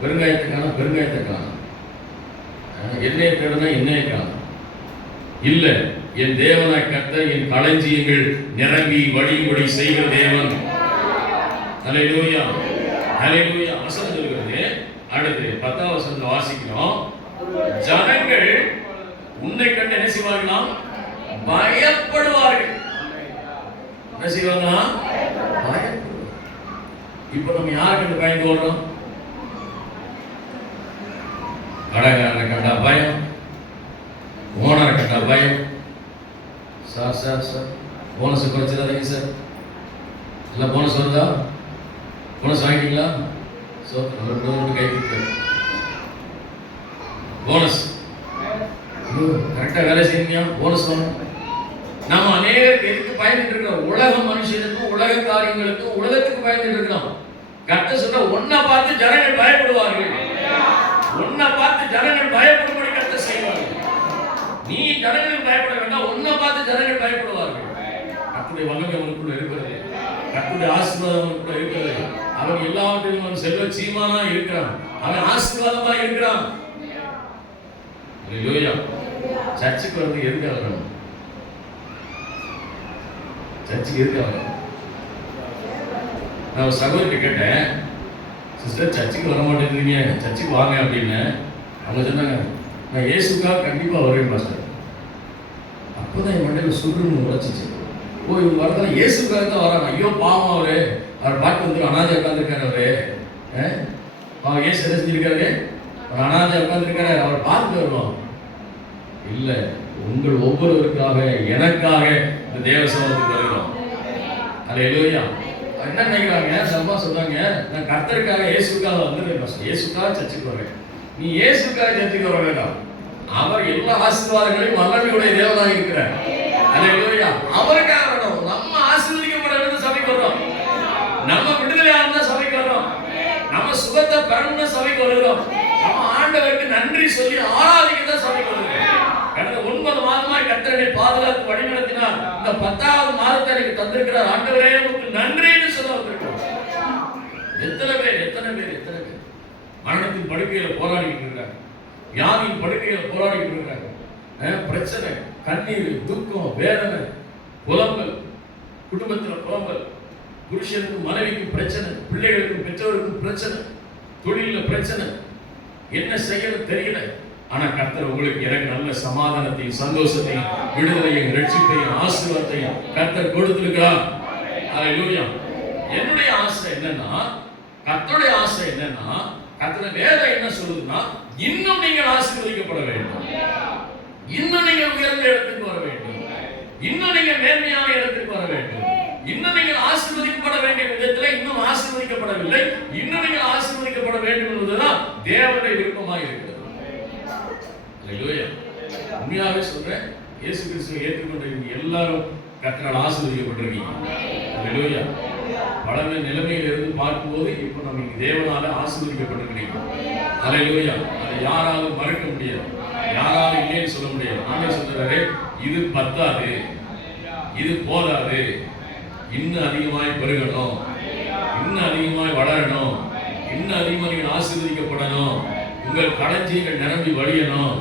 பெருங்காயத்தை காணும், பெருங்காயத்தை காணும். எண்ணெயை தேடனா எண்ணெயை காணும். இல்லை, என் தேவனை கர்த்தர் என் களஞ்சியங்கள் நிரம்பி வழிபடி செய்கிற தேவன். அல்லேலூயா. அல்லேலூயா. வசனம் சொல்கிறது. அடுத்து 10ஆம் வசனத்தை வாசிக்கிறோம். ஜனங்கள் உன்னை கண்டு என்ன செய்வார்களாம்? பயப்படுவார்கள். என்ன செய்வாங்களா? பயப்படுவார்கள். இப்ப நம்ம யாரை கண்டு பயந்து ஓடுறோம்? கடைக்காரனை கண்டா பயம், ஓனரை கண்டா பயம். சார் போனஸ் குறைச்சிடாதீங்க சார். எல்லாம் போனஸ் வருதா? போனஸ் வாங்கிட்டீங்களா? கை போனஸ் கரெக்டா வேலை செய்யுங்க, போனஸ் வாங்க. நாம அநேகருக்கு எதுக்கு பயந்துட்டு இருக்கிறோம்? உலக மனுஷனுக்கும் உலக காரியங்களுக்கும் உலகத்துக்கு பயந்துட்டு இருக்கிறோம். கர்த்தர் சொல்ற, ஒன்ன பார்த்து ஜனங்கள் பயப்படுவார்கள். ஒன்ன பார்த்து ஜனங்கள் பயப்படும்படி கர்த்தர் செய்வார்கள். நீ ஜனங்களுக்கு பயப்பட வேண்டாம், ஒன்ன பார்த்து ஜனங்கள் பயப்படுவார்கள். கர்த்தருடைய வல்லமை உனக்குள்ள இருக்கிறது, கர்த்தருடைய ஆசீர்வாதம் உனக்குள்ள இருக்கிறது. அவன் எல்லாவற்றிலும் செல்வ சீமானா இருக்கிறான், அவன் ஆசீர்வாதமா இருக்கிறான். அல்லேலூயா. சர்ச்சுக்கு வந்து எதுக்காக வரணும்? சர்ச்சுக்கு எதுக்காக வரணும்? நான் ஒரு சகோதரி கேட்டேன், சிஸ்டர் சர்ச்சுக்கு வர மாட்டேங்கிறீங்க, சர்ச்சுக்கு வாங்க அப்படின்னு. அவங்க சொன்னாங்க, நான் இயேசுக்காக கண்டிப்பாக வருவேன் பாஸ்டர். அப்போதான் என் மண்டையில் சுருன்னு உழைச்சிச்சு. ஓ, இவங்க வரதால இயேசுக்காக தான் வராங்க. ஐயோ பாவம், அவர் பாட்டு வந்து அனாதை உட்காந்துருக்காரு. அவன் இயேசு என்ன செஞ்சிருக்காரு? அவர் அனாதை உட்காந்துருக்காரு, அவர் பார்த்துட்டு வருவோம். இல்லை, உங்கள் ஒவ்வொருவருக்காக எனக்காக இந்த தேவ சமூகத்துக்கு வருகிறோம். அல்லேலூயா. என்ன நினைக்கிறாங்க? சம்மா சொல்றாங்க, நான் கர்த்தருக்காக இயேசுக்காக வந்துடுறேன். இயேசுக்காக சர்ச்சுக்கு வரேன். நீ இயேசுக்காக சர்ச்சுக்கு வர வேண்டாம், அவர் எல்லா ஆசீர்வாதங்களையும் வல்லமையுடைய தேவனாக இருக்கிறார். அல்லேலூயா. அவருக்காக வரணும். நம்ம ஆசீர்வதிக்கப்பட வேண்டும் சபைக்கு வரோம். நம்ம விடுதலையா இருந்தா சபைக்கு வரோம். நம்ம சுகத்தை பெறணும் சபைக்கு வருகிறோம். நம்ம ஆண்டவருக்கு நன்றி சொல்லி ஆராதிக்க தான் சபைக்கு வருகிறோம். கடந்த 9 மாதமாய் கர்த்தரை பாதுகாத்து வழி நடத்தினார். இந்த 10வது மாதத்தை எனக்கு தந்திருக்கிறார். ஆண்டவரே உங்களுக்கு நன்றின்னு சொல்ல வந்திருக்கிறோம். எத்தனை பேர் மரணத்தின் படுக்கையில போராடிட்டு இருக்காங்க, வியாதியின் படுக்கையில போராடிட்டு இருக்காங்க. பிரச்சனை, கண்ணீர், துக்கம், வேதனை, புலம்பல், குடும்பத்தில் புலம்பல், புருஷனுக்கும் மனைவிக்கும் பிரச்சனை, பிள்ளைகளுக்கும் பெற்றோருக்கும் பிரச்சனை, தொழில பிரச்சனை, என்ன செய்யணும் தெரியல. ஆனா கர்த்தர் உங்களுக்கு எனக்கு நல்ல சமாதானத்தையும் சந்தோஷத்தையும் விடுதலையும் ரட்சிப்பையும் ஆசீர்வாதத்தையும் கர்த்தர் கொடுத்திருக்கிறார். அல்லேலூயா. என்னுடைய ஆசை என்னன்னா, கர்த்தருடைய ஆசை என்னன்னா, கர்த்தர் வேதம் என்ன சொல்லுதுன்னா, இன்னும் நீங்கள் ஆசீர்வதிக்கப்பட வேண்டும், இன்னும் நீங்கள் உயர்ந்த இடத்துக்கு வர வேண்டும், இன்னும் நீங்கள் மேன்மையான இடத்துக்கு வர வேண்டும், இன்னும் நீங்கள் ஆசீர்வதிக்கப்பட வேண்டிய விதத்தில் இன்னும் ஆசீர்வதிக்கப்படவில்லை, இன்னும் நீங்கள் ஆசீர்வதிக்கப்பட வேண்டும் என்பதுதான் தேவனுடைய விருப்பமாக இருக்கிறது. அல்லேலூயா. உண்மையாகவே சொல்றேன், இயேசு கிறிஸ்துவை ஏற்றுக்கொண்ட எல்லாரும் கர்த்தரால் ஆசீர்வதிக்கப்பட்டிருக்கீங்க. அல்லேலூயா. பழைய நிலைமையில இருந்து பார்க்கும்போது இப்போ நம்ம தேவனால ஆசீர்வதிக்கப்பட்டிருக்கிறீங்க. அல்லேலூயா. அதை யாராலும் மறுக்க முடியாது, யாராலும் இல்லைன்னு சொல்ல முடியாது. ஆண்டவர் சொல்றாரு, இது பத்தாது, இது போதாது, இன்னும் அதிகமாய் பெருகணும், இன்னும் அதிகமாய் வளரணும், இன்னும் அதிகமாக நீங்கள் ஆசீர்வதிக்கப்படணும், உங்கள் களஞ்சியங்கள் நிரம்பி வழியணும்,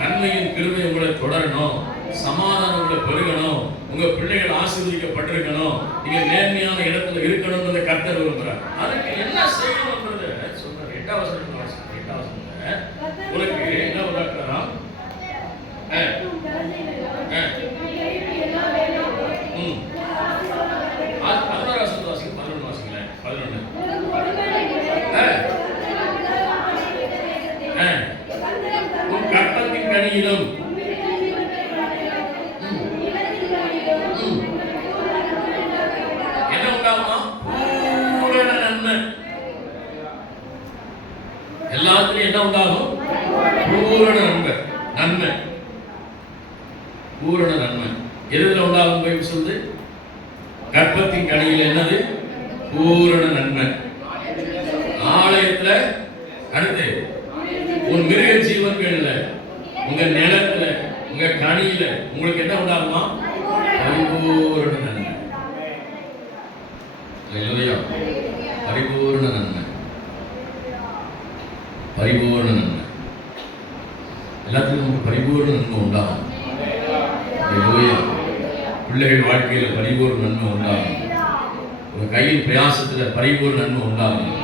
நன்மையின் கிருபை உங்களை தொடரணும், சமாதானம் உங்களை பெருகணும், உங்க பிள்ளைகள் ஆசீர்வதிக்கப்பட்டிருக்கணும், நீங்க நேர்மையான இடத்துல இருக்கணும்ன்றத கர்த்தர் விரும்புறார். அதுக்கு என்ன செய்யணும்ன்றத சொல்றாரு. 8வது வசனம் வாசிங்க. 8வது வசனம் உனக்கு என்ன உதாரணம்? 11வது வசனம் வாசிங்க. 11 வாசிங்க. 11 உன் கற்பத்தின் கனியிலும் என்ன உண்டாகுமா? பூரண நன்மை. எல்லாத்துலயும் என்ன உண்டாகும்? பூரண நன்மை. நன்மை, பூரண நன்மை எதுல உண்டாகும்? போய் சொல்லுது, கற்பத்தின் கனியில் என்னது? பூரண நன்மை. ஆலயத்துல அடுத்து உன் மிருக ஜீவன்கள்ல, உங்க நிலத்துல, உங்க கனியில உங்களுக்கு என்ன உண்டாகுமா? பரிபூரண நன்மை. அல்லேலூயா. பரிபூரண நன்மை, பரிபூரண நன்மை. எல்லாத்துக்கும் நமக்கு பரிபூரண நன்மை உண்டாகும். அல்லேலூயா. பிள்ளைகள் வாழ்க்கையில பரிபூரண நன்மை உண்டாகும். உங்க கையின் பிரயாசத்துல பரிபூரண நன்மை உண்டாகும்.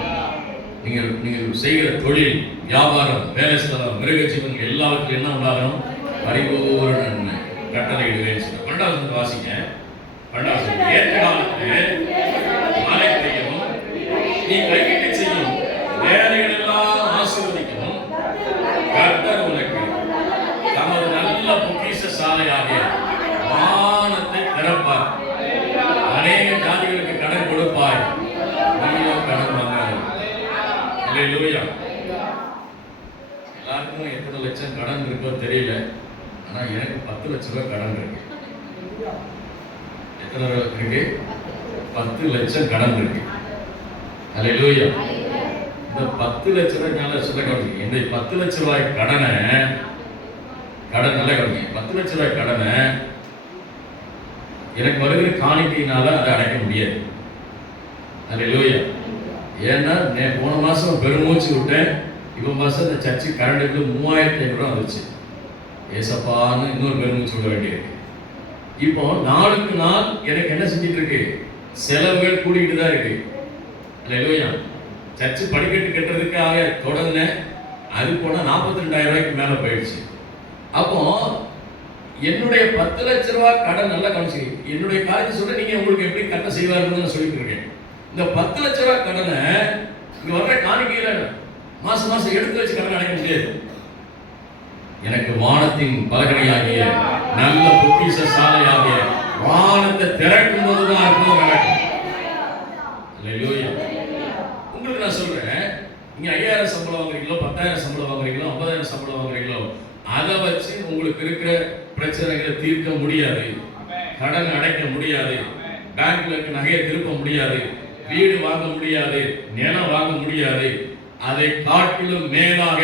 நீங்கள் செய்கிற தொழில், வியாபாரம், வேலை ஸ்தலம், மிருக ஜீவன் எல்லாவற்றையும் என்ன உண்டாகணும்? பரிபூரண நன்மை. கட்டளை இடுவேன் சொல்ல. 12வது வாசிங்க. 12வது ஏற்ற காலத்தில் மழை பெய்யவும், நீ கையிட்டு செய்யும் வேலைகள் எல்லாம் ஆசீர்வதிக்கவும் கர்த்தர் உனக்கு தமது நல்ல பொக்கிஷ சாலையாகிய வானத்தை திறப்பார். அநேக ஜாதிகளுக்கு கடன் கொடுப்பாய், நீயும் கடன் வாங்காது. அல்லேலூயா. எல்லாருக்கும் எத்தனை லட்சம் கடன் இருக்கோ தெரியல. ஆனா எனக்கு 10 லட்சம் ரூபாய் கடன் இருக்கு. எத்தனை இருக்கு? 10 லட்சம் கடன் இருக்கு. அல்லேலூயா. இந்த 10 லட்சம் ரூபாய் சொல்ல கவனிங்க. இந்த 10 லட்சம் ரூபாய் கடன் நல்ல கவனிங்க. 10 லட்சம் ரூபாய் கடனை எனக்கு வருகிற காணிக்கையினால அதை அடைக்க முடியாது. அல்லேலூயா. ஏன்னா போன மாசம் பெருமூச்சு விட்டேன். இப்போ மாசம் இந்த சர்ச்சு கரண்ட் 3500 ரூபா வந்துச்சு. ஏசப்பான்னு இன்னொரு பெருமூச்சு விட வேண்டியிருக்கு. இப்போ நாளுக்கு நாள் எனக்கு என்ன செஞ்சிட்டு இருக்கு? செலவுகள் கூடிக்கிட்டு தான் இருக்கு. அல்லேலூயா. சர்ச்சு படிக்கட்டு கட்டுறதுக்காக தொடர்ந்தேன். அது போனால் 42,000 ரூபாய்க்கு மேலே போயிடுச்சு. அப்போ என்னுடைய 10 லட்ச ரூபா கடன் நல்லா கவனிச்சு, என்னுடைய காரியத்தை சொல்ல நீங்க உங்களுக்கு எப்படி கட்ட செய்வாருன்னு சொல்லிட்டு இருக்கேன். இந்த 10 லட்ச ரூபா கடனை இங்க வர்ற காணிக்கையில மாசம் மாசம் எடுத்து வச்சு கடன் அடைக்க முடியாது. எனக்கு வானத்தின் பலகணியாகிய நல்ல பொக்கிஷ சாலையாகிய வானத்தை திறக்கும் போதுதான் அற்புதம் நடக்கும். அல்லேலூயா. உங்களுக்கு நான் சொல்றேன், நீங்க 5,000 சம்பளம் வாங்குறீங்களோ, 10,000 சம்பளம் வாங்குறீங்களோ, 50,000 சம்பளம் வாங்குறீங்களோ, அதை வச்சு உங்களுக்கு இருக்கிற பிரச்சனைகளை தீர்க்க முடியாது, கடன் அடைக்க முடியாது, பேங்க்ல இருக்க நகையை திருப்ப முடியாது, வீடு வாங்க முடியாது, நிலம் வாங்க முடியாது. அதை காட்டிலும் மேலாக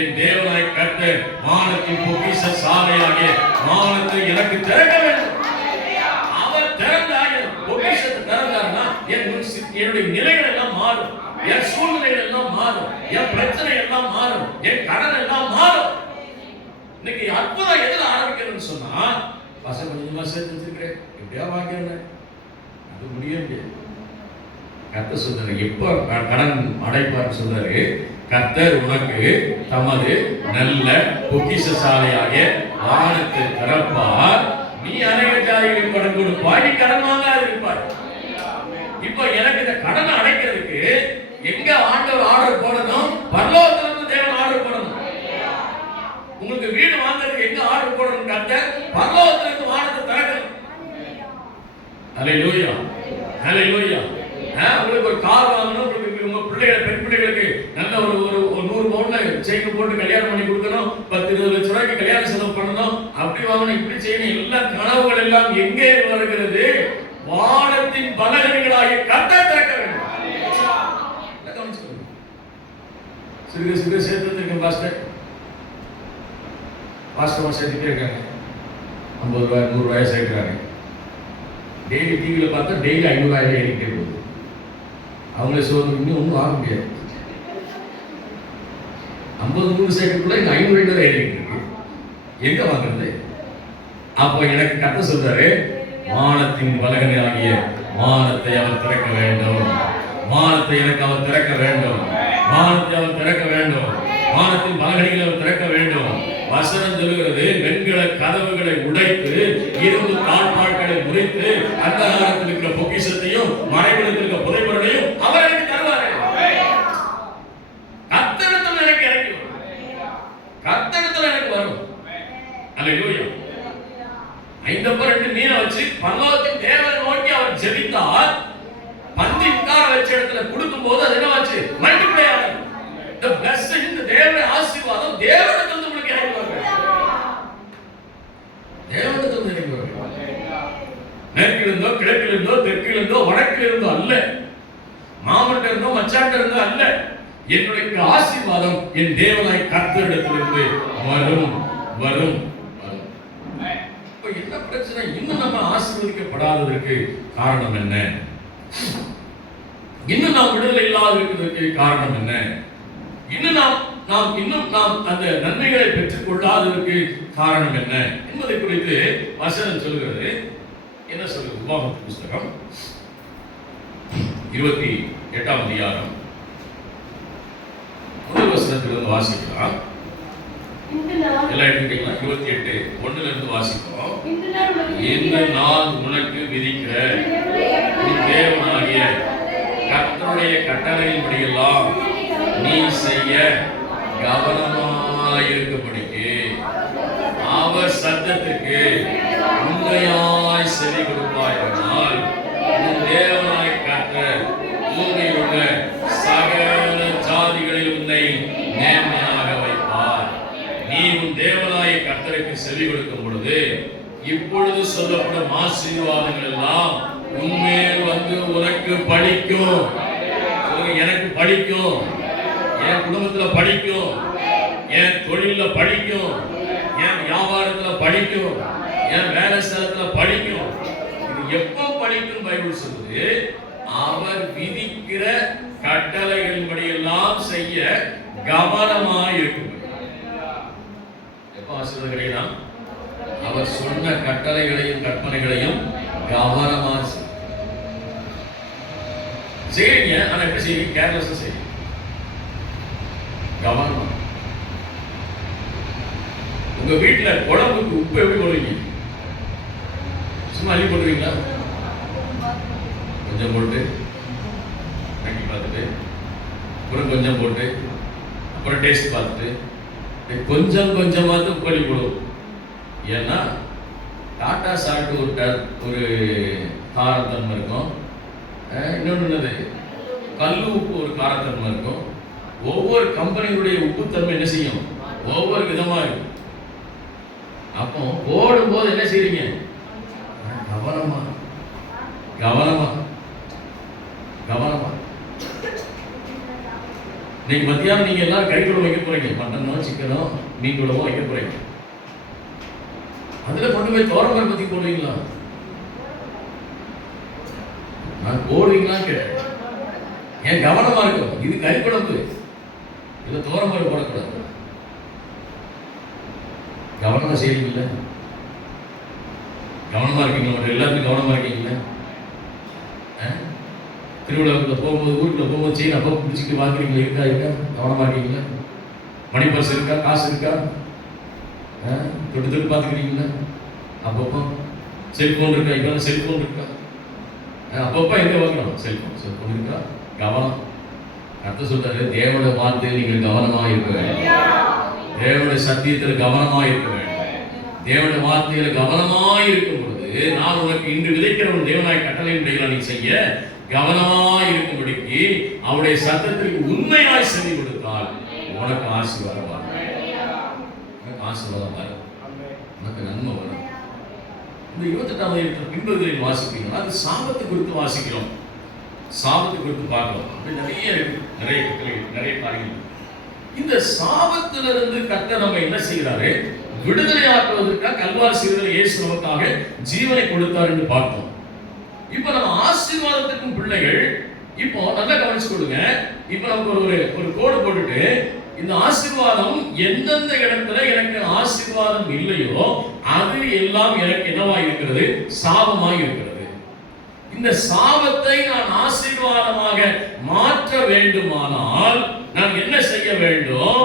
என் தேவனாய் கர்த்தர் வானத்தின் பொக்கிஷ சாலையாகிய வானத்தை எனக்கு திறக்க வேண்டும். அவர் திறந்தாய பொக்கிஷத்தை திறந்தாருன்னா என்னுடைய நிலைகள் எல்லாம் மாறும், என் சூழ்நிலைகள் எல்லாம் மாறும், என் பிரச்சனை எல்லாம் மாறும், என் கடன் எல்லாம் மாறும். இன்னைக்கு அற்புதம் எதில் ஆரம்பிக்கிறேன்னு சொன்னா, பசங்க கொஞ்சமா சேர்த்து வச்சிருக்கிறேன், எப்படியா வாங்கிறேன், அது முடியாது. கர்த்தர் சொல்றாரு, எப்ப கடன் அடைப்பார் சொல்றாரு, கர்த்தர் உனக்கு தமது நல்ல பொக்கிஷ சாலையாக வானத்தை திறப்பார், நீ அநேக ஜாதிகளுக்கு கடன் கொடுப்பாய், நீ கடன் வாங்காது இருப்பாய். இப்ப எனக்கு இந்த கடனை அடைக்கிறதுக்கு எங்க ஆண்டவர் ஆர்டர் போடணும்? பரலோகத்திலிருந்து தேவன் ஆர்டர் போடணும். உங்களுக்கு வீடு வாங்குறதுக்கு எங்க ஆர்டர் போடணும்? கர்த்தர் பரலோகத்திலிருந்து வானத்தை திறக்கணும். ஹல்லேலூயா, ஹல்லேலூயா. உங்களுக்கு ஒரு கார் வாங்கணும், உங்களுக்கு உங்க பிள்ளைகள் பெண் பிள்ளைகளுக்கு நல்ல ஒரு 100 பவுன்ல செயின் போட்டு கல்யாணம் பண்ணி கொடுக்கணும், 10-20 லட்சம் ரூபாய்க்கு கல்யாண செலவு பண்ணணும், அப்படி வாங்கணும், இப்படி செய்யணும். எல்லா கனவுகள் எல்லாம் எங்கே வருகிறது? வானத்தின் பலகணிகளாகிய கர்த்தர் திறக்க வேண்டும். சிறுக சிறுக சேர்த்து இருக்கேன் பாஸ்டர், பாஸ்டர் சேர்த்துட்டே இருக்காங்க, 50 ரூபாய் 100 ரூபாய் சேர்க்கிறாங்க. டெய்லி டிவியில் பார்த்தா டெய்லி 500 ரூபாய் ஏறிக்கிட்டே போகுது. அவங்களே சொல்றது இன்னும் ஒன்றும் ஆக முடியாது. 50-100 சேர்க்கக்குள்ள இங்க 500 ரூபாய் ஏறிக்கிட்டு இருக்கு, எங்க வாங்குறது? அப்போ எனக்கு கர்த்தர் சொல்றாரு, வானத்தின் பலகணி ஆகிய வானத்தை அவர் திறக்க வேண்டும், வானத்தை எனக்கு அவர் திறக்க வேண்டும், வானத்தை அவர் திறக்க வேண்டும், வானத்தின் பலகணிகளை அவர் திறக்க வேண்டும். வசனம் சொல்லுகிறது, வெண்கல கதவுகளை உடைத்து இரும்பு தாழ்பாட்களை முறித்து அந்த காலத்தில் இருக்கிற பொக்கிஷத்தையும் மறைவிடத்தில் இருக்கிற புதைபொருளையும் அவர் எனக்கு தருவார். கர்த்தரிடத்தில் எனக்கு இறங்கி வரும், கர்த்தரிடத்தில் எனக்கு வரும். அல்லேலூயா. 5 மீனை வச்சு பரலோகத்தின் தேவனை நோக்கி அவர் ஜெபித்தார். பந்தி உட்கார வச்ச இடத்துல கொடுக்கும் போது அது என்னவாச்சு? மல்டிப்ளை ஆகும். The blessing, the தேவனுடைய ஆசீர்வாதம் தேவனிடத்திலிருந்து உங்களுக்கு இறங்கி வரும். தேவனிடத்திலிருந்து இறங்கி வரும். மேற்கிலிருந்தோ கிழக்கிலிருந்தோ தெற்கிலிருந்தோ வடக்கிலிருந்தோ அல்ல, மாமட்ட இருந்தோ மச்சாட்ட இருந்தோ அல்ல. என்னுடைய ஆசீர்வாதம் என் தேவனாய் கர்த்தரிடத்திலிருந்து வரும் வரும். என்ன பிரச்சனை? இன்னும் நம்ம ஆசீர்வதிக்கப்படாததற்கு காரணம் என்ன? இன்னும் நாம் விடுதலை இல்லாத இருக்கிறதுக்கு காரணம் என்ன? இன்னும் நாம் அந்த நன்மைகளை பெற்றுக் கொள்ளாததற்கு காரணம் என்ன என்பதை குறித்து வசனம் சொல்கிறது. என்ன சொல்கிறது? உபாகமத்தின் புஸ்தகம் 28ஆம் அதிகாரம் முதல் வசனத்திலிருந்து வாசிக்கலாம். எல்லாம் எடுத்துக்கிட்டீங்களா? 28:1 வாசிப்போம். இந்த நாள் உனக்கு விதிக்கிற தேவனாகிய கர்த்தருடைய கட்டளையின்படியெல்லாம் நீ செய்ய கவனமாயிருக்கும்படிக்கு அவர் சத்தத்துக்கு உண்மையாய் செவி கொடுப்பாயானால் உன் தேவனாய் கர்த்தர் பூமியில் உள்ள சகல ஜாதிகளில் உன்னை நேர்மையாக வைப்பார். நீ உன் தேவனாய கர்த்தருக்கு செவி கொடுக்கும் பொழுது இப்பொழுது சொல்லப்படும் ஆசீர்வாதங்கள் எல்லாம் உண்மையில் வந்து உனக்கு படிக்கும். எனக்கு படிக்கும், என் குடும்பத்துல படிக்கும், என் தொழில படிக்கும், என் வியாபாரத்துல படிக்கும், என் வேலை ஸ்தலத்துல படிக்கும். இது எப்போ படிக்கும்? பைபிள் சொல்லுது, அவர் விதிக்கிற கட்டளைகளின்படி எல்லாம் செய்ய கவனமாய் இருக்கும். எப்போ ஆசீர்வாதம் கிடைக்கலாம்? அவர் சொன்ன கட்டளைகளையும் கற்பனைகளையும் கவனமா செய்யுங்க. ஆனா எப்படி செய்யுங்க? கேர்லெஸ்ஸா செய்யுங்க, கவனமா. உங்க வீட்டுல குழம்புக்கு உப்பு எப்படி போடுவீங்க? சும்மா அள்ளி போடுவீங்களா? கொஞ்சம் போட்டு கட்டி பார்த்துட்டு அப்புறம் கொஞ்சம் போட்டு அப்புறம் டேஸ்ட் பார்த்துட்டு கொஞ்சம் கொஞ்சமாக உப்பு அள்ளி போடுவோம். ஏன்னா டாட்டா சால்ட் ஒரு காரத்தன்மை இருக்கும், இன்னொன்று கல் உப்பு ஒரு காரத்தன்மை இருக்கும். ஒவ்வொரு கம்பெனியுடைய உப்புத்தன்மை என்ன செய்யும்? ஒவ்வொரு விதமாக இருக்கும். அப்போ போடும்போது என்ன செய்றீங்க? கவனமா கவனமா கவனமா. இன்னைக்கு மத்தியானம் நீங்க எல்லாரும் கறி குழம்பு வைக்க போறீங்க. மட்டனோ சிக்கனோ மீன் குழம்போ வைக்க போறீங்க. அதுல கொண்டு போய் தோரம்பருப்பு பத்தி போடுவீங்களா? நான் போடுவீங்களான்னு கேட்டேன். ஏன் கவனமா இருக்கும். இது கறி குழம்பு, இதுல தோரம்பருப்பு போடக்கூடாது. கவனமா செய்றீங்கல்ல? கவனமா இருக்கீங்களா? எல்லாருக்கும் கவனமா இருக்கீங்களா? திருவிழாவுக்குள்ள போகும்போது, ஊருக்குள்ள போகும்போது செயின் அப்போ பிடிச்சிட்டு வாங்குறீங்களா? இருக்கா? கவனமா இருக்கீங்களா? மணி பர்ஸ் இருக்கா? காசு இருக்கா? தொட்டு தொட்டு பார்த்துக்கிறீங்களா? அப்பப்போ செல்போன் இருக்கா? இப்போ செல்போன் இருக்கா? அப்பப்போ எங்க வாங்கணும்? செல்போன் இருக்கா? கவனம். கர்த்தர் சொல்றாரு, தேவனுடைய வார்த்தையில் நீங்கள் கவனமாக இருக்க வேண்டும். தேவனுடைய சத்தியத்தில் கவனமாக இருக்க வேண்டும். தேவனுடைய வார்த்தையில் கவனமாக இருக்கும் பொழுது, நான் உனக்கு இன்று விதைக்கிறவன் தேவனாய் கட்டளையின்படிகளை நீ செய்ய கவனமாக இருக்கும்படிக்கு அவருடைய சத்தத்திற்கு உண்மையாய் செவி கொடுத்தால் உனக்கு ஆசீர்வாதம் வரும். உனக்கு ஆசீர்வாதம் வரும். உனக்கு நன்மை வரும். இந்த 28ஆம் அதிகாரத்தில் பின்பகுதியில் வாசிப்பீங்கன்னா அது சாபத்தை குறித்து வாசிக்கிறோம். சாபத்தை குறித்து பார்க்கிறோம். அப்படி நிறைய இருக்கு, நிறைய காரியங்கள். இந்த சாபத்திலிருந்து கர்த்தர் நம்ம என்ன செய்கிறாரு? விடுதலை ஆக்குவதற்காக கல்வாரி சிலுவையில் இயேசு நமக்காக ஜீவனை கொடுத்தார் என்று பார்த்தோம். இப்ப நம்ம ஆசீர்வாதத்துக்கும் பிள்ளைகள். இப்போ நல்லா கவனிச்சு கொடுங்க. இப்ப நமக்கு ஒரு கோடு போட்டுட்டு, இந்த ஆசீர்வாதம் எந்தெந்த இடத்துல எனக்கு ஆசீர்வாதம் இல்லையோ அது எல்லாம் எனக்கு என்னவாய் இருக்கிறது? சாபமாய் இருக்கிறது. இந்த சாபத்தை நான் ஆசீர்வாதமாக மாற்ற வேண்டுமானால் நான் என்ன செய்ய வேண்டும்?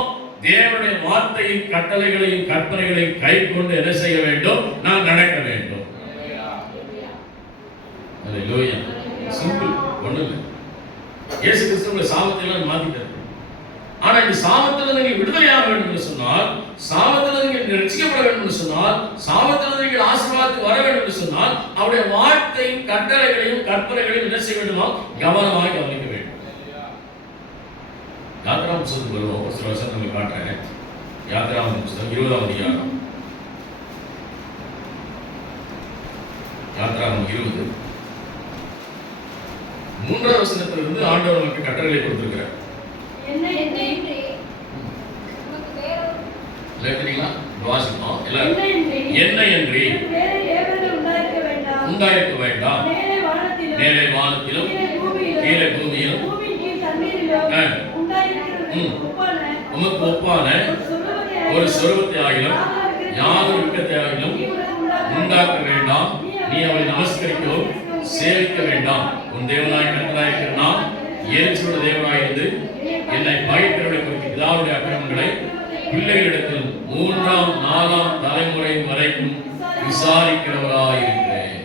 தேவனுடைய வார்த்தையின் கட்டளைகளையும் கற்பனைகளையும் கை கொண்டு என்ன செய்ய வேண்டும்? நான் நடக்க வேண்டும். அல்லேலூயா. சிம்பிள், ஒண்ணும் இல்லை. இயேசு கிறிஸ்து சாபத்தை எல்லாம் மாத்திட்டார். ஆனா இந்த சாபத்திலிருந்து நீங்கள் விடுதலையாக வேண்டும் என்று சொன்னால், சாபத்திலிருந்து நீங்கள் ரட்சிக்கப்பட வேண்டும் என்று சொன்னால், சாபத்திலிருந்து நீங்கள் ஆசீர்வாதத்துக்கு வர வேண்டும் என்று சொன்னால், அவருடைய வார்த்தையின் கட்டளைகளையும் கற்பனைகளையும் என்ன செய்ய வேண்டுமா? கவனமாக கவனிக்க வேண்டும். யாத்திராம புத்தகத்துக்கு வருவோம். ஒரு சில வருஷம் உங்களுக்கு காட்டுறேன். யாத்திராம புத்தகம் 20ஆம் அதிகாரம். யாத்திராமம் 20 3ஆம் வசனத்திலிருந்து ஆண்டவர் நமக்கு கட்டளைகளை கொடுத்திருக்கிறார். என்ன வாசிப்போம். என்ன என்று உண்டாயிருக்க வேண்டாம். மேலே வானத்திலும் கீழே பூமியிலும் உமக்கு ஒப்பான ஒரு சொருபத்தை ஆகிலும் யாதொரு விக்கத்தை ஆகிலும் உண்டாக்க வேண்டாம். நீ அவளை நமஸ்கரிக்கவும் சேவிக்க வேண்டாம். உன் தேவனாய் கர்த்தராயிருக்கிற நான் இயேசுவோட தேவனாயிருந்து என்னை பகைக்கிறவர்களை குறித்து பிதாவுடைய அக்கிரமங்களை பிள்ளைகளிடத்தில் 3ஆம் 4ஆம் தலைமுறை வரைக்கும் விசாரிக்கிறவராயிருக்கிறேன்.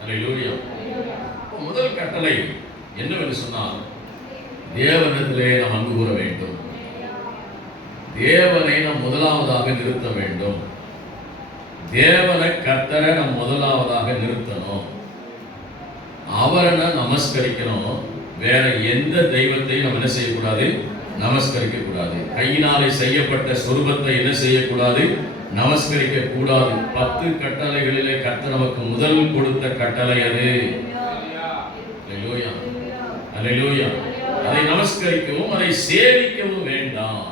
அல்லேலூயா. முதல் கட்டளை என்னவென்று சொன்னால், தேவனிடத்திலே நாம் அன்பு கூற வேண்டும். தேவனை நாம் முதலாவதாக நிறுத்த வேண்டும். தேவனை கர்த்தரை நாம் முதலாவதாக நிறுத்தணும். அவரை நமஸ்கரிக்கணும். வேற எந்த தெய்வத்தையும் நம்ம என்ன செய்யக்கூடாது? நமஸ்கரிக்க கூடாது. கையினாலே செய்யப்பட்ட சொரூபத்தை என்ன செய்யக்கூடாது? நமஸ்கரிக்க கூடாது. 10 கட்டளைகளிலே கர்த்தர் நமக்கு முதல் கொடுத்த கட்டளை அது. அல்லேலூயா, அல்லேலூயா. அதை நமஸ்கரிக்கவும் அதை சேவிக்கவும் வேண்டாம்.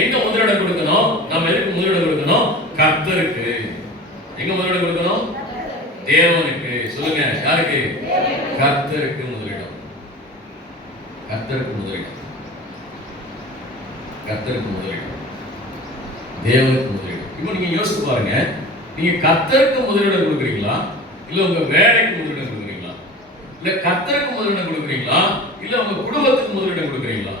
எங்க முதலிடம் கொடுக்கணும்? நம்ம எதுக்கு முதலிடம் கொடுக்கணும்? கர்த்தருக்கு. எங்க முதலிடம் கொடுக்கணும்? தேவனுக்கு. சொல்லுங்க, யாருக்கு? கர்த்தருக்கு முதலிடம். கர்த்தருக்கு முதலிடம். கர்த்தருக்கு முதலிடம். தேவனுக்கு முதலிடம். இப்போ நீங்க யோசிச்சு பாருங்க. நீங்க கர்த்தருக்கு முதலிடம் கொடுக்குறீங்களா? இல்ல உங்க வேலைக்கு முதலிடம் கொடுக்குறீங்களா? இல்ல கர்த்தருக்கு முதலிடம் கொடுக்குறீங்களா? இல்ல உங்க குடும்பத்துக்கு முதலிடம் கொடுக்குறீங்களா?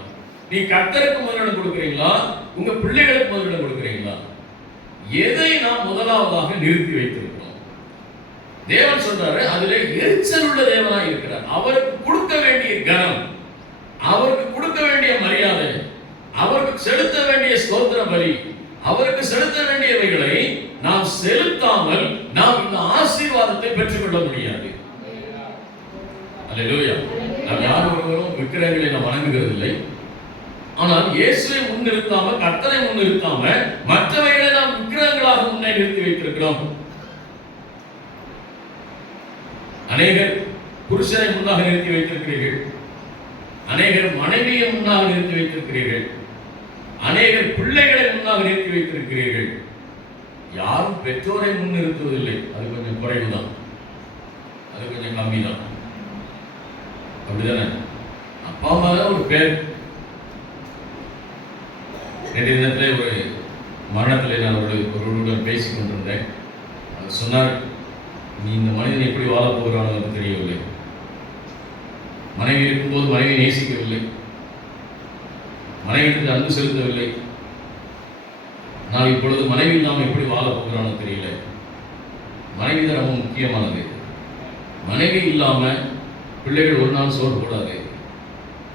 நீ கர்த்தருக்கு முதலிடம் கொடுக்குறீங்களா? உங்க பிள்ளைகளுக்கு முதலிடம் கொடுக்குறீங்களா? எதை நாம் முதலாவதாக நிறுத்தி வைத்திருக்கிறோம்? தேவன் சொல்றாரு, அதிலே எரிச்சல் உள்ள தேவனாய் இருக்கிறார். அவருக்கு கொடுக்க வேண்டிய கனம், அவருக்கு கொடுக்க வேண்டிய மரியாதை, அவருக்கு செலுத்த வேண்டிய ஸ்தோத்திர பலி, அவருக்கு செலுத்த வேண்டியவைகளை நாம் செலுத்தாமல் நாம் இந்த ஆசீர்வாதத்தை பெற்றுக்கொள்ள முடியாது. அல்லேலூயா. நாம் யார் ஒருவரும் விக்கிரகங்களை நாம் வணங்குகிறது இல்லை. ஆனால் இயேசுவை முன்னிறுத்தாம, கர்த்தரை முன்னிறுத்தாம மற்றவைகளை நாம் விக்கிரகங்களாக முன்னே நிறுத்தி வைத்திருக்கிறோம். அநேகர் புருஷனை முன்னாக நிறுத்தி வைத்திருக்கிறீர்கள், அநேகர் மனைவியை முன்னாக நிறுத்தி வைத்திருக்கிறீர்கள், அநேகர் பிள்ளைகளை முன்னாக நிறுத்தி வைத்திருக்கிறீர்கள். யாரும் பெற்றோரை முன்னிறுத்துவதில்லை. அது கொஞ்சம் குறைவுதான், அது கொஞ்சம் கம்மி தான். அப்படிதானே? அப்பா அம்மா தான் ஒரு பேர். ரெண்டு தினத்திலே ஒரு மரணத்தில் நான் ஒருவருடன் பேசிக் கொண்டிருந்தேன். அவர் சொன்னார், நீ இந்த மனிதன் எப்படி வாழப் போகிறானோ என்று தெரியவில்லை. மனைவி இருக்கும்போது மனைவி நேசிக்கவில்லை, மனைவிக்கு அன்பு செலுத்தவில்லை. நான் இப்பொழுது மனைவி நாம் எப்படி வாழப் போகிறானோ தெரியல. மனைவி தான் ரொம்ப முக்கியமானது. மனைவி இல்லாம பிள்ளைகள் ஒரு நாள் சோறு போடாது.